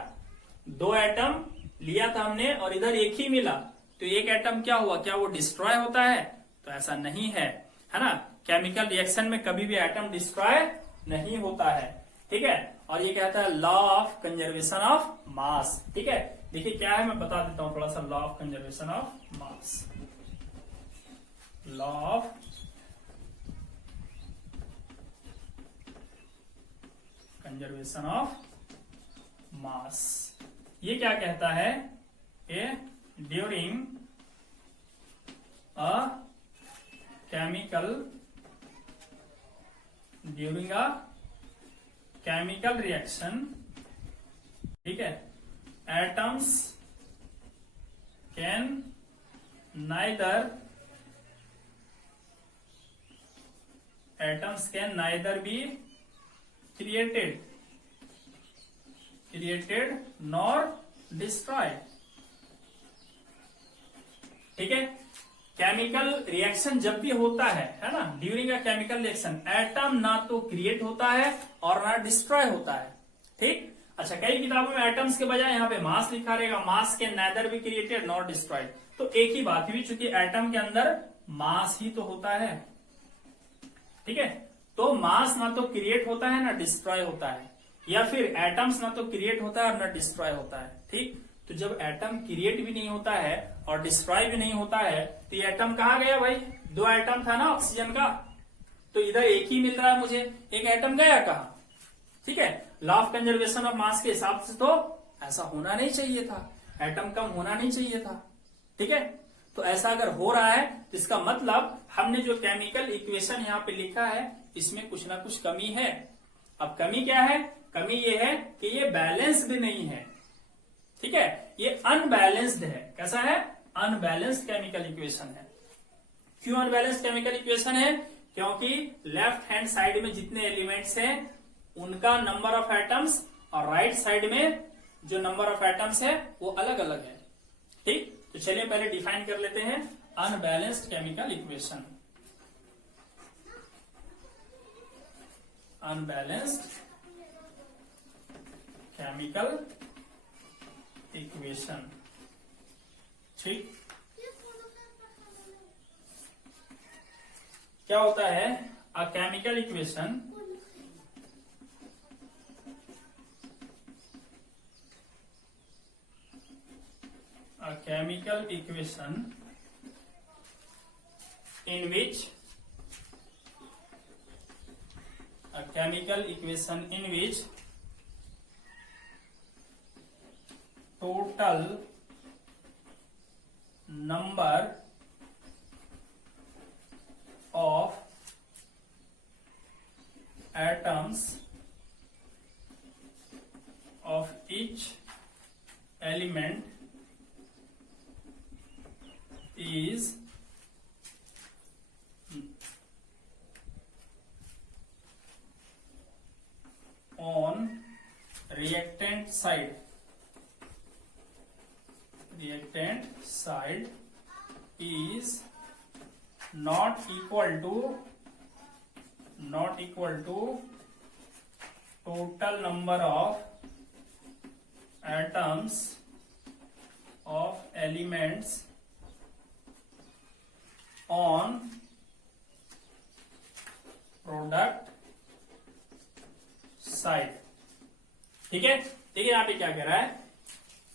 2 एटम लिया था हमने और इधर एक ही मिला तो एक एटम क्या हुआ, क्या वो डिस्ट्रॉय होता है? तो ऐसा नहीं है ना। केमिकल रिएक्शन में कभी भी एटम डिस्ट्रॉय नहीं होता है। ठीक है, और ये कहता है लॉ ऑफ कंजर्वेशन ऑफ मास। ठीक है, देखिए क्या है मैं बता देता हूं थोड़ा सा। Law of conservation of mass, law of conservation of मास, ये क्या कहता है? ए ड्यूरिंग अ केमिकल रिएक्शन, ठीक है, atoms can neither be created nor destroyed। ठीक है, केमिकल रिएक्शन जब भी होता है ना, during a chemical reaction atom ना तो क्रिएट होता है और ना डिस्ट्रॉय होता है। ठीक, अच्छा कई किताबों में एटम्स के बजाय यहाँ पे मास लिखा रहेगा, मास के neither be created not destroyed. तो एक ही बात हुई, चूंकि एटम के अंदर मास ही तो होता है। ठीक है, तो मास ना तो क्रिएट होता है ना डिस्ट्रॉय होता है, या फिर एटम्स ना तो क्रिएट होता है और ना डिस्ट्रॉय होता है। ठीक, तो जब एटम क्रिएट भी नहीं होता है और डिस्ट्रॉय भी नहीं होता है तो ये एटम कहाँ गया भाई? 2 एटम था ना ऑक्सीजन का, तो इधर एक ही मिल रहा है मुझे, एक एटम गया कहाँ? ठीक है, लॉ ऑफ कंजर्वेशन ऑफ मास के हिसाब से तो ऐसा होना नहीं चाहिए था, एटम कम होना नहीं चाहिए था। ठीक है, तो ऐसा अगर हो रहा है तो इसका मतलब हमने जो केमिकल इक्वेशन यहाँ पे लिखा है इसमें कुछ ना कुछ कमी है। अब कमी क्या है? कमी ये है कि ये बैलेंस्ड नहीं है। ठीक है, ये अनबैलेंस्ड है। कैसा है? अनबैलेंस्ड केमिकल इक्वेशन है। क्यों अनबैलेंस्ड केमिकल इक्वेशन है? क्योंकि लेफ्ट हैंड साइड में जितने एलिमेंट्स हैं उनका नंबर ऑफ एटम्स और राइट साइड में जो नंबर ऑफ एटम्स है वो अलग अलग है। ठीक, तो चलिए पहले डिफाइन कर लेते हैं unbalanced chemical equation. Unbalanced chemical equation. ठीक, क्या होता है? A chemical equation in which total number of atoms of each element is on reactant side is not equal to total number of atoms of elements on product side। ठीक है, देखिए यहाँ पे क्या कह रहा है,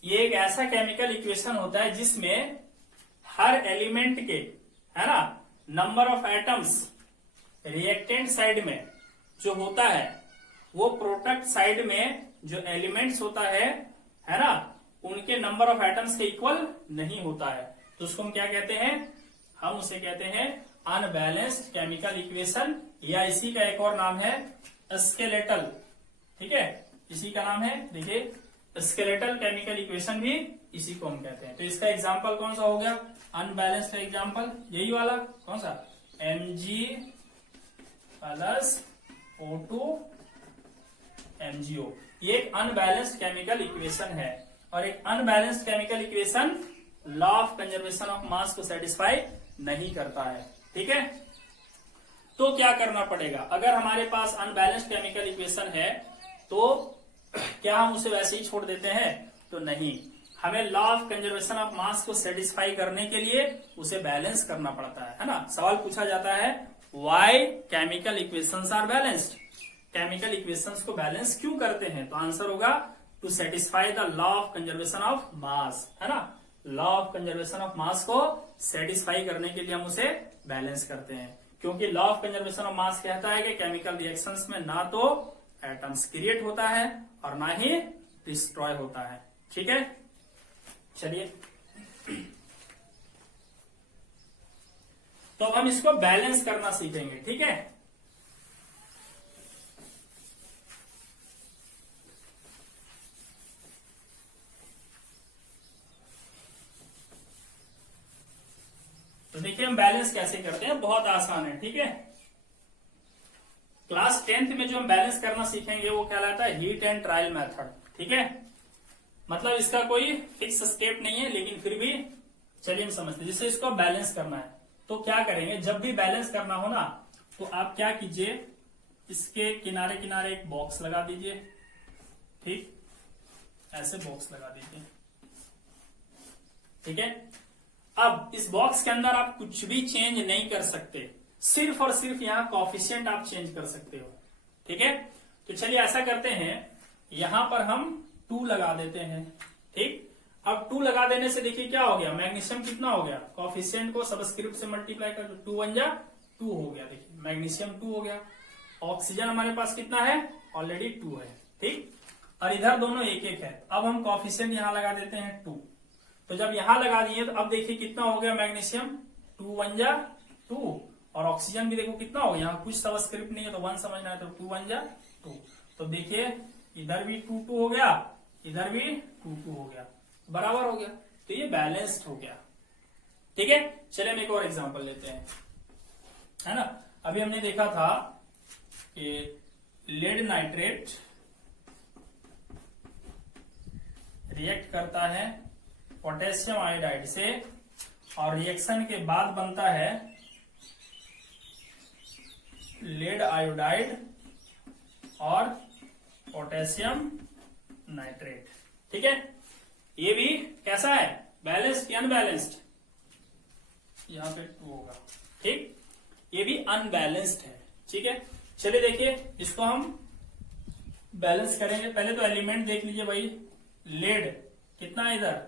ये एक ऐसा केमिकल इक्वेशन होता है जिसमें हर एलिमेंट के, है ना, number of atoms reactant side में जो होता है वो प्रोडक्ट साइड में जो एलिमेंट्स होता है ना, उनके नंबर ऑफ एटम्स के इक्वल नहीं होता है। तो उसको हम क्या कहते हैं, हम उसे कहते हैं अनबैलेंस्ड केमिकल इक्वेशन, या इसी का एक और नाम है स्केलेटल। ठीक है, इसी का नाम है, देखिए स्केलेटल केमिकल इक्वेशन भी इसी को हम कहते हैं। तो इसका एग्जांपल कौन सा हो गया, अनबैलेंस्ड का एग्जांपल यही वाला, कौन सा, Mg प्लस O2 MgO। ये एक अनबैलेंस्ड केमिकल इक्वेशन है, और एक unbalanced chemical equation law of conservation of mass को सेटिस्फाई नहीं करता है। ठीक है, तो क्या करना पड़ेगा, अगर हमारे पास अनबैलेंस्ड केमिकल इक्वेशन है तो क्या हम उसे वैसे ही छोड़ देते हैं, तो नहीं, हमें law of conservation of mass को सेटिस्फाई करने के लिए उसे बैलेंस करना पड़ता है ना। सवाल पूछा जाता है why chemical equations are balanced, chemical equations को बैलेंस क्यों करते हैं, तो आंसर होगा to satisfy the law of conservation of mass, है ना। Law of conservation of mass को सेटिस्फाई करने के लिए हम उसे बैलेंस करते हैं, क्योंकि लॉ ऑफ कंजर्वेशन ऑफ मास कहता है कि केमिकल रिएक्शंस में ना तो एटम्स क्रिएट होता है और ना ही डिस्ट्रॉय होता है। ठीक है, चलिए तो हम इसको बैलेंस करना सीखेंगे। ठीक है, तो देखिए हम बैलेंस कैसे करते हैं, बहुत आसान है। ठीक है, क्लास 10th में जो हम बैलेंस करना सीखेंगे वो कहलाता है हीट एंड ट्रायल मेथड। ठीक है, मतलब इसका कोई फिक्स स्टेप नहीं है, लेकिन फिर भी चलिए हम समझते हैं। जिससे इसको बैलेंस करना है तो क्या करेंगे, जब भी बैलेंस करना हो ना तो आप क्या कीजिए, इसके किनारे किनारे एक बॉक्स लगा दीजिए। ठीक, ऐसे बॉक्स लगा दीजिए। ठीक है, अब इस बॉक्स के अंदर आप कुछ भी चेंज नहीं कर सकते, सिर्फ और सिर्फ यहाँ कॉफिशिएंट आप चेंज कर सकते हो। ठीक है, तो चलिए ऐसा करते हैं, यहां पर हम 2 लगा देते हैं। ठीक, अब 2 लगा देने से देखिए क्या हो गया, मैग्नीशियम कितना हो गया, कॉफिशिएंट को सबस्क्रिप्ट से मल्टीप्लाई कर दो, 2 1 जा 2 हो गया। देखिए मैग्नीशियम 2 हो गया। ऑक्सीजन हमारे पास कितना है, ऑलरेडी 2 है। ठीक, और इधर दोनों 1 1 है। अब हम कॉफिशिएंट यहां लगा देते हैं 2। तो जब यहां लगा दिए तो अब देखिए कितना हो गया मैग्नीशियम, 2 1 जा 2, और ऑक्सीजन भी देखो कितना हो गया, यहाँ कुछ सबस्क्रिप्ट नहीं है तो 1 समझना है, तो 2 1 जा 2। तो देखिए इधर भी 2 2 हो गया, इधर भी 2 2 हो गया, बराबर हो गया। तो ये बैलेंस्ड हो गया। ठीक है, चलिए हम एक और एग्जांपल लेते हैं, है ना। अभी हमने देखा था कि लेड नाइट्रेट रिएक्ट करता है पोटेशियम आयोडाइड से, और रिएक्शन के बाद बनता है लेड आयोडाइड और पोटेशियम नाइट्रेट। ठीक है, ये भी कैसा है, बैलेंस्ड या अनबैलेंस्ड, यहां पे 2 होगा। ठीक, ये भी अनबैलेंस्ड है। ठीक है, चलिए देखिए इसको हम बैलेंस करेंगे। पहले तो एलिमेंट देख लीजिए भाई, लेड कितना है इधर,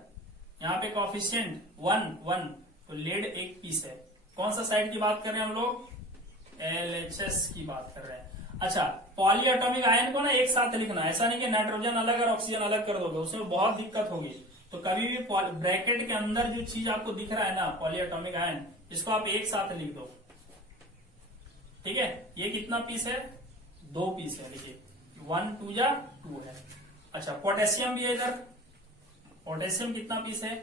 यहाँ पे कॉफिशिएंट 1 1, तो लेड 1 पीस है। कौन सा साइड की बात कर रहे हैं हम लोग, LHS की बात कर रहे हैं। अच्छा, पॉलीएटॉमिक आयन को ना एक साथ लिखना, ऐसा नहीं कि नाइट्रोजन अलग और ऑक्सीजन अलग कर दोगे, उसमें बहुत दिक्कत होगी। तो कभी भी ब्रैकेट के अंदर जो चीज आपको दिख रहा है ना पॉलीएटॉमिक आयन, इसको आप एक साथ लिख दो। ठीक है, ये कितना पीस है? 2 पीस है। देखिए 1 2 जा 2 है। अच्छा पोटेशियम भी है इधर, पोटेशियम कितना पीस है?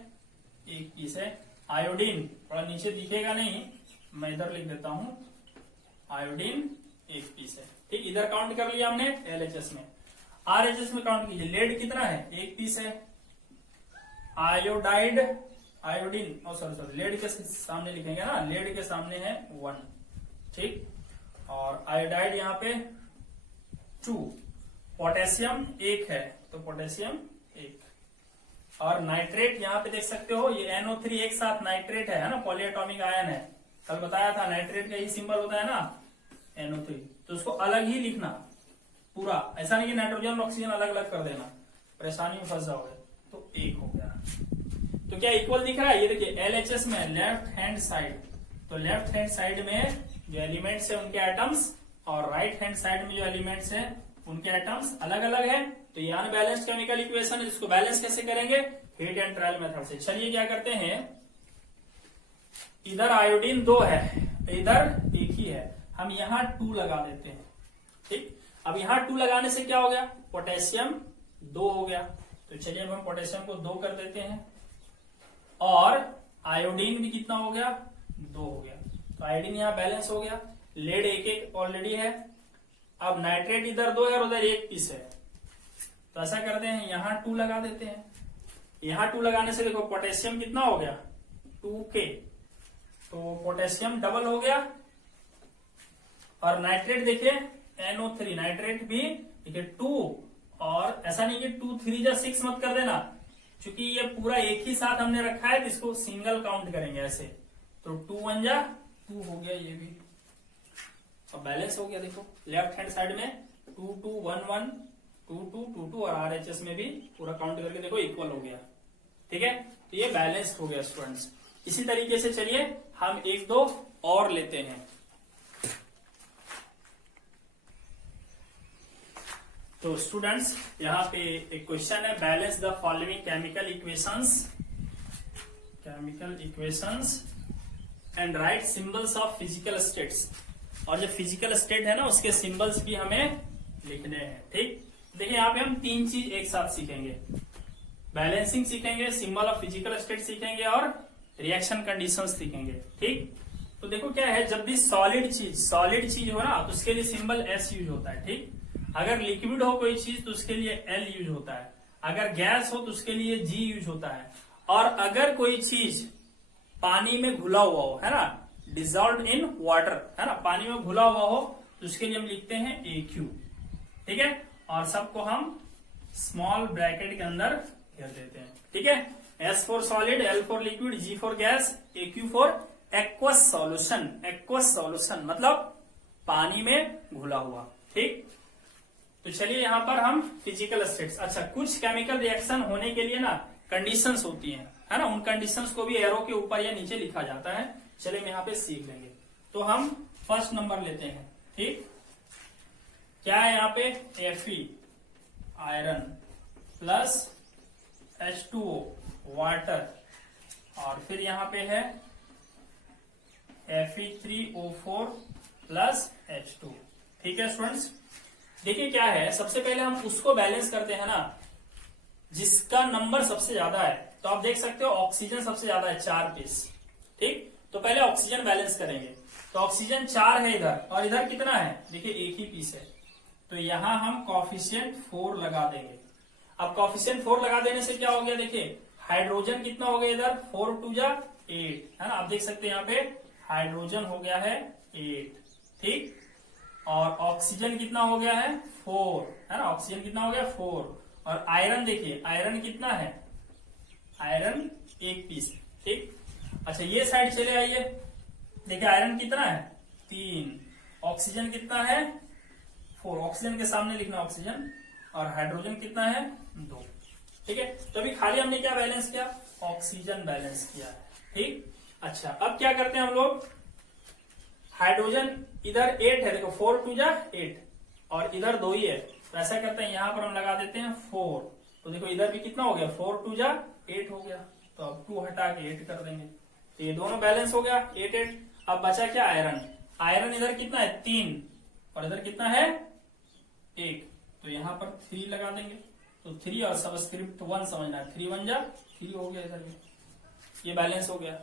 1 पीस है। आयोडीन थोड़ा नीचे दिखेगा नहीं, मैं इधर लिख देता हूं, आयोडीन 1 पीस है। ठीक, इधर काउंट कर लिया हमने एलएचएस में। आरएचएस में काउंट कीजिए, लेड कितना है? 1 पीस है। आयोडाइड, आयोडीन, सॉरी लेड के सामने लिखेंगे ना, लेड के सामने है 1। ठीक, और आयोडाइड यहाँ पे 2। पोटेशियम 1 है, तो पोटेशियम 1। और नाइट्रेट यहाँ पे देख सकते हो, ये NO3 एक साथ नाइट्रेट है ना, पॉलीएटॉमिक आयन है। कल बताया था नाइट्रेट का ही सिंबल होता है ना NO3, तो उसको अलग ही लिखना पूरा, ऐसा नहीं कि नाइट्रोजन और ऑक्सीजन अलग अलग कर देना, परेशानी में फंस जाओगे। तो 1 हो गया। तो क्या इक्वल दिख रहा है? ये देखिए LHS में लेफ्ट हैंड साइड, तो लेफ्ट हैंड साइड में जो एलिमेंट्स है उनके एटम्स और राइट हैंड साइड में जो एलिमेंट्स है उनके एटम्स अलग अलग है। तो ये अनबैलेंस्ड केमिकल इक्वेशन है, जिसको बैलेंस कैसे करेंगे? हीट एंड ट्रायल मेथड से। चलिए क्या करते हैं, इधर आयोडीन 2 है, इधर 1 ही है, हम यहाँ 2 लगा देते हैं। ठीक, अब यहाँ 2 लगाने से क्या हो गया? पोटेशियम 2 हो गया। तो चलिए अब हम पोटेशियम को 2 कर देते हैं, और आयोडीन भी कितना हो गया? 2 हो गया। तो आयोडीन यहाँ बैलेंस हो गया। लेड 1 ऑलरेडी है। अब नाइट्रेट इधर 2 है और उधर 1 पीस है, तो ऐसा करते हैं यहाँ 2 लगा देते हैं। यहाँ 2 लगाने से देखो पोटेशियम कितना हो गया? 2K, तो पोटेशियम डबल हो गया। और नाइट्रेट देखिए NO3, नाइट्रेट भी देखिए 2, और ऐसा नहीं कि 2 3 जा 6 मत कर देना, क्योंकि ये पूरा एक ही साथ हमने रखा है, तो इसको सिंगल काउंट करेंगे ऐसे। तो 2 1 जा 2 हो गया, ये भी अब बैलेंस हो गया। देखो लेफ्ट हैंड साइड में 2 2 1 1 2 2 2 2, और आरएचएस में भी पूरा काउंट करके देखो इक्वल हो गया। ठीक है, तो ये बैलेंस्ड हो गया स्टूडेंट्स। इसी तरीके से चलिए हम 1-2 और लेते हैं। तो स्टूडेंट्स यहाँ पे एक क्वेश्चन है, balance the following chemical equations and right symbols of physical states. और जो फिजिकल स्टेट है ना उसके सिंबल्स भी हमें लिखने हैं। ठीक, देखिए यहाँ पे हम 3 चीज एक साथ सीखेंगे, बैलेंसिंग सीखेंगे, सिंबल ऑफ फिजिकल स्टेट सीखेंगे, और रिएक्शन कंडीशंस सीखेंगे। ठीक, तो देखो क्या है, जब भी सॉलिड चीज हो ना तो उसके लिए सिंबल S यूज होता है। ठीक, अगर लिक्विड हो कोई चीज तो उसके लिए L यूज होता है, अगर गैस हो तो उसके लिए G यूज होता है, और अगर कोई चीज पानी में घुला हुआ हो, है ना, डिजॉल्व इन वाटर, है ना, पानी में घुला हुआ हो, तो उसके लिए हम लिखते हैं AQ। ठीक है, और सबको हम स्मॉल ब्रैकेट के अंदर घेर देते हैं। ठीक है, S for solid, L for liquid, G for gas, AQ for aqueous solution. Aqueous solution मतलब पानी में घुला हुआ। ठीक, तो चलिए यहाँ पर हम फिजिकल स्टेट्स, अच्छा कुछ केमिकल रिएक्शन होने के लिए ना कंडीशंस होती हैं, है ना, उन कंडीशंस को भी एरो के ऊपर या नीचे लिखा जाता है। चलिए हम यहाँ पे सीख लेंगे। तो हम फर्स्ट नंबर लेते हैं। ठीक, क्या है यहाँ पे? Fe iron plus H2O water, और फिर यहाँ पे है Fe3O4 प्लस H2। ठीक है स्टूडेंट्स, देखिए क्या है, सबसे पहले हम उसको बैलेंस करते हैं ना जिसका नंबर सबसे ज्यादा है। तो आप देख सकते हो ऑक्सीजन सबसे ज्यादा है, 4 पीस। ठीक, तो पहले ऑक्सीजन बैलेंस करेंगे। तो ऑक्सीजन 4 है इधर, और इधर कितना है? देखिए 1 ही पीस है, तो यहां हम कॉफिशिएंट 4 लगा देंगे। अब कॉफिशिएंट 4 लगा देने से क्या हो गया? देखिए हाइड्रोजन कितना हो गया इधर? 4 2 जा 8, है ना, आप देख सकते हैं यहाँ पे हाइड्रोजन हो गया है 8। ठीक, और ऑक्सीजन कितना हो गया है? 4, है ना, ऑक्सीजन कितना हो गया? 4। और आयरन देखिए, आयरन कितना है? Iron 1 piece. ठीक, अच्छा ये साइड चले आइए, देखिए आयरन कितना है? 3। ऑक्सीजन कितना है? 4। ऑक्सीजन के सामने लिखना ऑक्सीजन, और हाइड्रोजन कितना है? 2। ठीक है, तो अभी खाली हमने क्या बैलेंस किया? ऑक्सीजन बैलेंस किया है। ठीक, अच्छा अब क्या करते हैं हम लोग, हाइड्रोजन इधर 8 है, देखो 4 2 जा 8, और इधर 2 ही है, तो ऐसा करते हैं यहाँ पर हम लगा देते हैं 4। तो देखो इधर भी कितना हो गया? 4 2 जा 8 हो गया, तो अब 2 हटा के 8 कर देंगे, तो ये दोनों बैलेंस हो गया 8 8। अब बचा क्या, आयरन। आयरन इधर कितना है 3 और इधर कितना है 1, तो यहाँ पर 3 लगा देंगे, तो 3 और सबस्क्रिप्ट 1 समझना है, 3 1 जा 3 हो गया इधर, ये बैलेंस हो गया।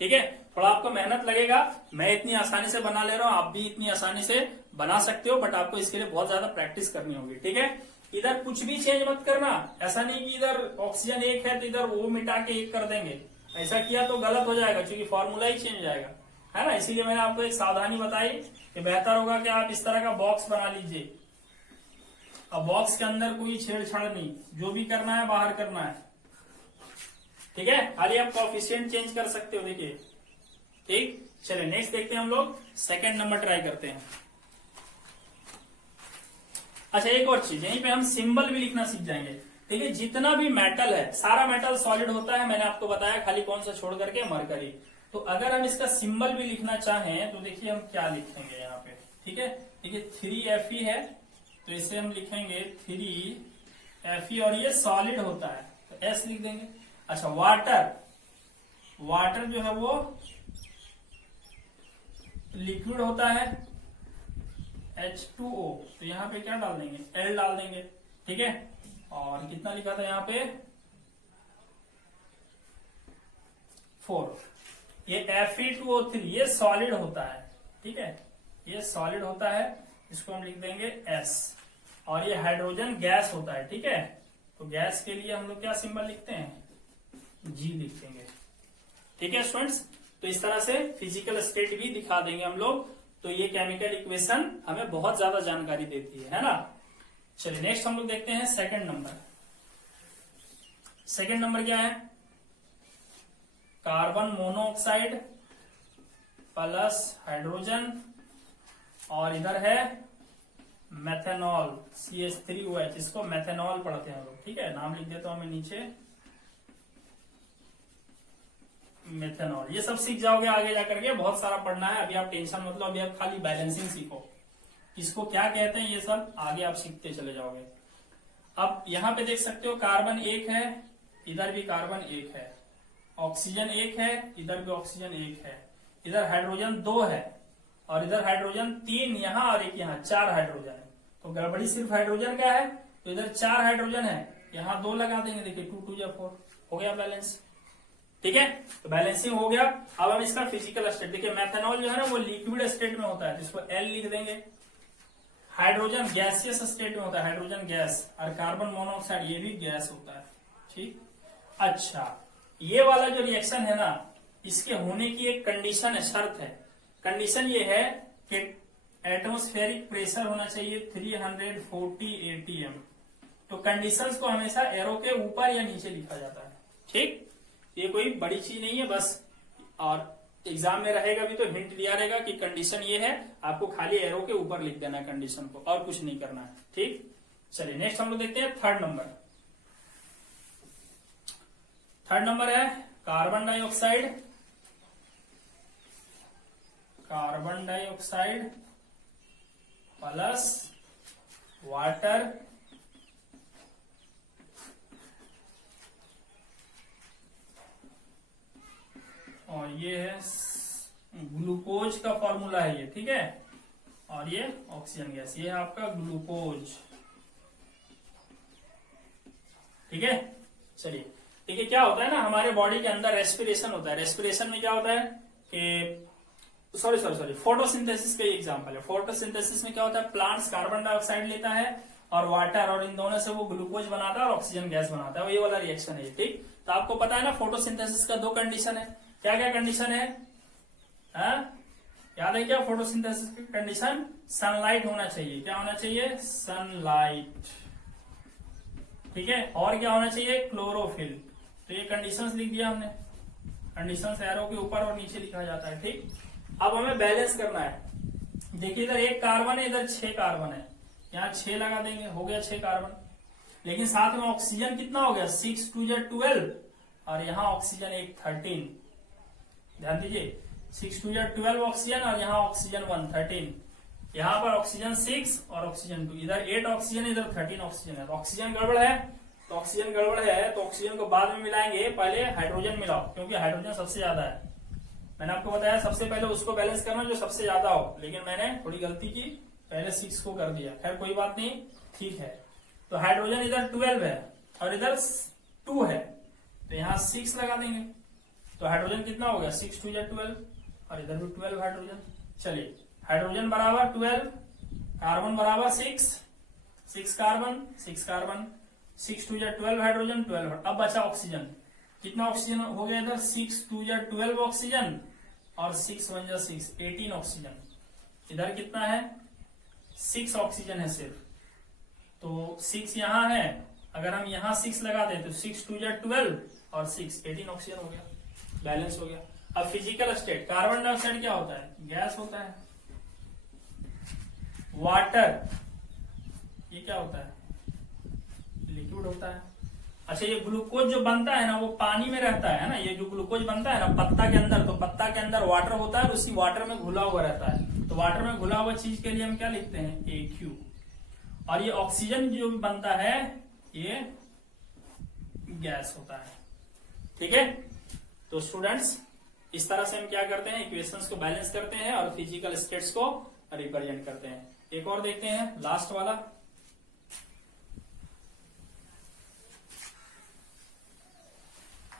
ठीक है, थोड़ा आपको मेहनत लगेगा, मैं इतनी आसानी से बना ले रहा हूं, आप भी इतनी आसानी से बना सकते हो, बट आपको इसके लिए बहुत ज्यादा प्रैक्टिस करनी होगी। ठीक है, इधर कुछ भी चेंज मत करना, ऐसा नहीं कि इधर ऑक्सीजन 1 है तो इधर वो मिटा के 1 कर देंगे, ऐसा किया तो गलत हो जाएगा, क्योंकि फॉर्मूला ही चेंज जाएगा, है ना। इसीलिए मैंने आपको एक सावधानी बताई कि बेहतर होगा कि आप इस तरह का बॉक्स बना लीजिए। अब बॉक्स के अंदर कोई छेड़छाड़ नहीं, जो भी करना है बाहर करना है। ठीक है, खाली आप कोएफिशिएंट चेंज कर सकते हो, देखिए। ठीक, चलिए नेक्स्ट देखते हैं हम लोग, सेकंड नंबर ट्राई करते हैं। अच्छा, एक और चीज, यहीं पे हम सिंबल भी लिखना सीख जाएंगे। ठीक है, जितना भी मेटल है, सारा मेटल सॉलिड होता है, मैंने आपको बताया, खाली कौन सा छोड़ करके, मरकरी। तो अगर हम इसका सिंबल भी लिखना चाहें तो देखिए हम क्या लिखेंगे यहाँ पे। ठीक है, देखिए 3Fe है, तो इसे हम लिखेंगे 3Fe, और ये सॉलिड होता है तो S लिख देंगे। अच्छा, वाटर, वाटर जो है वो लिक्विड होता है, H2O, तो यहाँ पे क्या डाल देंगे, L डाल देंगे। ठीक है, और कितना लिखा था यहाँ पे 4। ये Fe2O3 ये सॉलिड होता है। ठीक है, ये सॉलिड होता है, इसको हम लिख देंगे S, और ये हाइड्रोजन गैस होता है। ठीक है, तो गैस के लिए हम लोग क्या सिंबल लिखते हैं, G लिख देंगे। ठीक है स्टूडेंट्स, तो इस तरह से फिजिकल स्टेट भी दिखा देंगे हम लोग, तो ये केमिकल इक्वेशन हमें बहुत ज्यादा जानकारी देती है ना। चलिए नेक्स्ट हम लोग देखते हैं सेकंड नंबर। सेकंड नंबर क्या है, कार्बन मोनोऑक्साइड प्लस हाइड्रोजन, और इधर है मेथेनॉल CH3OH, इसको मेथेनॉल पढ़ते हैं हम लोग। ठीक है, नाम लिख देता हूं मैं नीचे, मेथेनॉल। ये सब सीख जाओगे आगे जाकर के, बहुत सारा पढ़ना है, अभी आप टेंशन मत लो, अभी आप खाली बैलेंसिंग सीखो, इसको क्या कहते हैं ये सब आगे आप सीखते चले जाओगे। अब यहाँ पे देख सकते हो कार्बन 1 है, इधर भी कार्बन 1 है, ऑक्सीजन 1 है, इधर भी ऑक्सीजन 1 है, इधर हाइड्रोजन 2 है, और इधर हाइड्रोजन 3 यहाँ और 1 यहाँ, 4 हाइड्रोजन है। तो गड़बड़ी सिर्फ हाइड्रोजन का है, तो इधर 4 हाइड्रोजन है, यहाँ 2 लगा देंगे, देखिए 2 2 4 हो गया बैलेंस। ठीक है, तो बैलेंसिंग हो गया। अब हम इसका फिजिकल स्टेट देखिए, मेथेनॉल जो है ना वो लिक्विड स्टेट में होता है, तो इसको L लिख देंगे। हाइड्रोजन गैसियस स्टेट में होता है, हाइड्रोजन गैस, और कार्बन मोनोऑक्साइड ये भी गैस होता है। ठीक, अच्छा, ये वाला जो रिएक्शन है ना, इसके होने की एक कंडीशन है, शर्त है। कंडीशन ये है कि एटमॉस्फेरिक प्रेशर होना चाहिए 340 atm। तो कंडीशंस को हमेशा एरो के ऊपर या नीचे लिखा जाता है। ठीक, ये कोई बड़ी चीज नहीं है बस, और एग्जाम में रहेगा भी तो हिंट दिया रहेगा कि कंडीशन ये है, आपको खाली एरो के ऊपर लिख देना है कंडीशन को, और कुछ नहीं करना है। ठीक, चलिए नेक्स्ट हम लोग देखते हैं थर्ड नंबर। थर्ड नंबर है carbon dioxide, carbon dioxide plus water, और ये है ग्लूकोज का फॉर्मूला है ये। ठीक है, और ये ऑक्सीजन गैस, ये है आपका ग्लूकोज। ठीक है, चलिए देखिए क्या होता है ना, हमारे बॉडी के अंदर रेस्पिरेशन होता है। रेस्पिरेशन में क्या होता है कि सॉरी फोटोसिंथेसिस का एग्जांपल है। फोटोसिंथेसिस में क्या होता है, प्लांट्स कार्बन डाइऑक्साइड लेता है और वाटर, और इन दोनों से वो ग्लूकोज बनाता है और ऑक्सीजन गैस बनाता है, वो ये वाला रिएक्शन है। ठीक, तो आपको पता है ना फोटोसिंथेसिस का 2 कंडीशन है, क्या क्या कंडीशन है, याद है क्या फोटोसिंथेसिस की कंडीशन, सनलाइट होना चाहिए। क्या होना चाहिए, सनलाइट। ठीक है, और क्या होना चाहिए, क्लोरोफिल। तो ये कंडीशंस लिख दिया हमने, कंडीशंस एरो के ऊपर और नीचे लिखा जाता है। ठीक, अब हमें बैलेंस करना है। देखिए इधर 1 कार्बन है, इधर 6 कार्बन है, यहाँ 6 लगा देंगे, हो गया 6 कार्बन। लेकिन साथ में ऑक्सीजन कितना हो गया, 6 2 12, और यहाँ ऑक्सीजन 1 13। ध्यान दीजिए, 6 2 12 ऑक्सीजन, और यहाँ ऑक्सीजन 1 13। यहाँ पर ऑक्सीजन 6 और ऑक्सीजन 2, इधर 8 ऑक्सीजन, इधर 13 ऑक्सीजन है, तो ऑक्सीजन गड़बड़ है, तो ऑक्सीजन गड़बड़ है तो ऑक्सीजन को बाद में मिलाएंगे, पहले हाइड्रोजन मिलाओ क्योंकि हाइड्रोजन सबसे ज्यादा है। मैंने आपको बताया सबसे पहले उसको बैलेंस करना जो सबसे ज्यादा हो, लेकिन मैंने थोड़ी गलती की, पहले 6 को कर दिया। खैर कोई बात नहीं, ठीक है। तो हाइड्रोजन इधर 12 है और इधर 2 है, तो यहाँ 6 लगा देंगे। तो हाइड्रोजन कितना हो गया, 6 2 या 12, और इधर भी 12 हाइड्रोजन। चलिए, हाइड्रोजन बराबर 12, कार्बन बराबर 6, 6 कार्बन 6 कार्बन, 6 2 या 12 हाइड्रोजन 12। अब बचा ऑक्सीजन, कितना ऑक्सीजन हो गया इधर, 6 2 या 12 ऑक्सीजन और 6 1 या 6 18 ऑक्सीजन। इधर कितना है, 6 ऑक्सीजन है सिर्फ, तो 6 यहाँ है। अगर हम यहाँ 6 लगा दें तो 6 2 या 12 और 6 18 ऑक्सीजन हो गया, बैलेंस हो गया। अब फिजिकल स्टेट, कार्बन डाइऑक्साइड क्या होता है, गैस होता है। वाटर ये क्या होता है, लिक्विड होता है। अच्छा, ये ग्लूकोज जो बनता है ना वो पानी में रहता है ना, ये जो ग्लूकोज बनता है ना पत्ता के अंदर, तो पत्ता के अंदर वाटर होता है और उसी वाटर में घुला हुआ रहता है। तो वाटर में घुला हुआ चीज के लिए हम क्या लिखते हैं, AQ। और ये ऑक्सीजन जो भी बनता है ये गैस होता है। ठीक है, तो स्टूडेंट्स इस तरह से हम क्या करते हैं, इक्वेशंस को बैलेंस करते हैं और फिजिकल स्टेट्स को रिप्रेजेंट करते हैं। एक और देखते हैं, लास्ट वाला।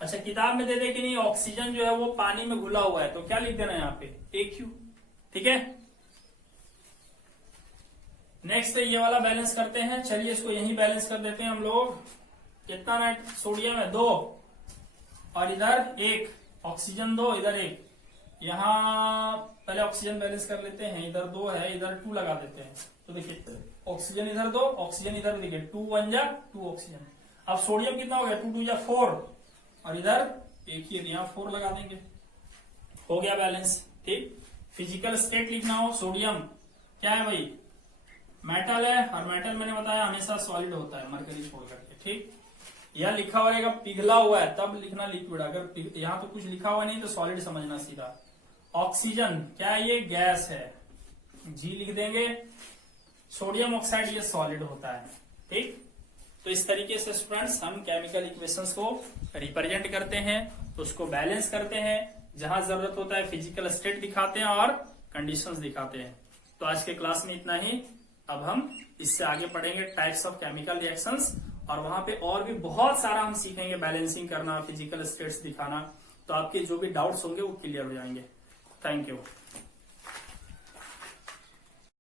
अच्छा, किताब में दे दे कि नहीं ऑक्सीजन जो है वो पानी में घुला हुआ है, तो क्या लिख देना है यहाँ पे, AQ। ठीक है, नेक्स्ट ये वाला बैलेंस करते हैं। चलिए इसको यही बैलेंस कर देते हैं हम लोग। कितना नाइट सोडियम है, 2, और इधर 1, ऑक्सीजन 2, इधर 1। यहाँ पहले ऑक्सीजन बैलेंस कर लेते हैं, इधर 2 है, इधर 2 लगा देते हैं। तो देखिए ऑक्सीजन इधर 2, ऑक्सीजन इधर, देखिए 2 1 जा 2 ऑक्सीजन। अब सोडियम कितना हो गया, 2 2 जा 4, और इधर 1 ही है, यहाँ 4 लगा देंगे, हो गया बैलेंस। ठीक, फिजिकल स्टेट लिखना हो, सोडियम क्या है भाई, मेटल है, और मेटल मैंने बताया हमेशा सॉलिड होता है मरकरी छोड़ करके। ठीक, यह लिखा हुआ रहेगा पिघला हुआ है तब लिखना लिक्विड, अगर यहाँ तो कुछ लिखा हुआ नहीं तो सॉलिड समझना सीधा। ऑक्सीजन क्या है, ये गैस है, G लिख देंगे। सोडियम ऑक्साइड ये सॉलिड होता है। ठीक, तो इस तरीके से स्टूडेंट्स हम केमिकल इक्वेशंस को रिप्रेजेंट करते हैं, तो उसको बैलेंस करते हैं, जहां जरूरत होता है फिजिकल स्टेट दिखाते हैं और कंडीशंस दिखाते हैं। तो आज के क्लास में इतना ही। अब हम इससे आगे पढ़ेंगे टाइप्स ऑफ केमिकल रिएक्शंस, और वहां पे और भी बहुत सारा हम सीखेंगे, बैलेंसिंग करना, फिजिकल स्टेट्स दिखाना। तो आपके जो भी डाउट्स होंगे वो क्लियर हो जाएंगे। Thank you.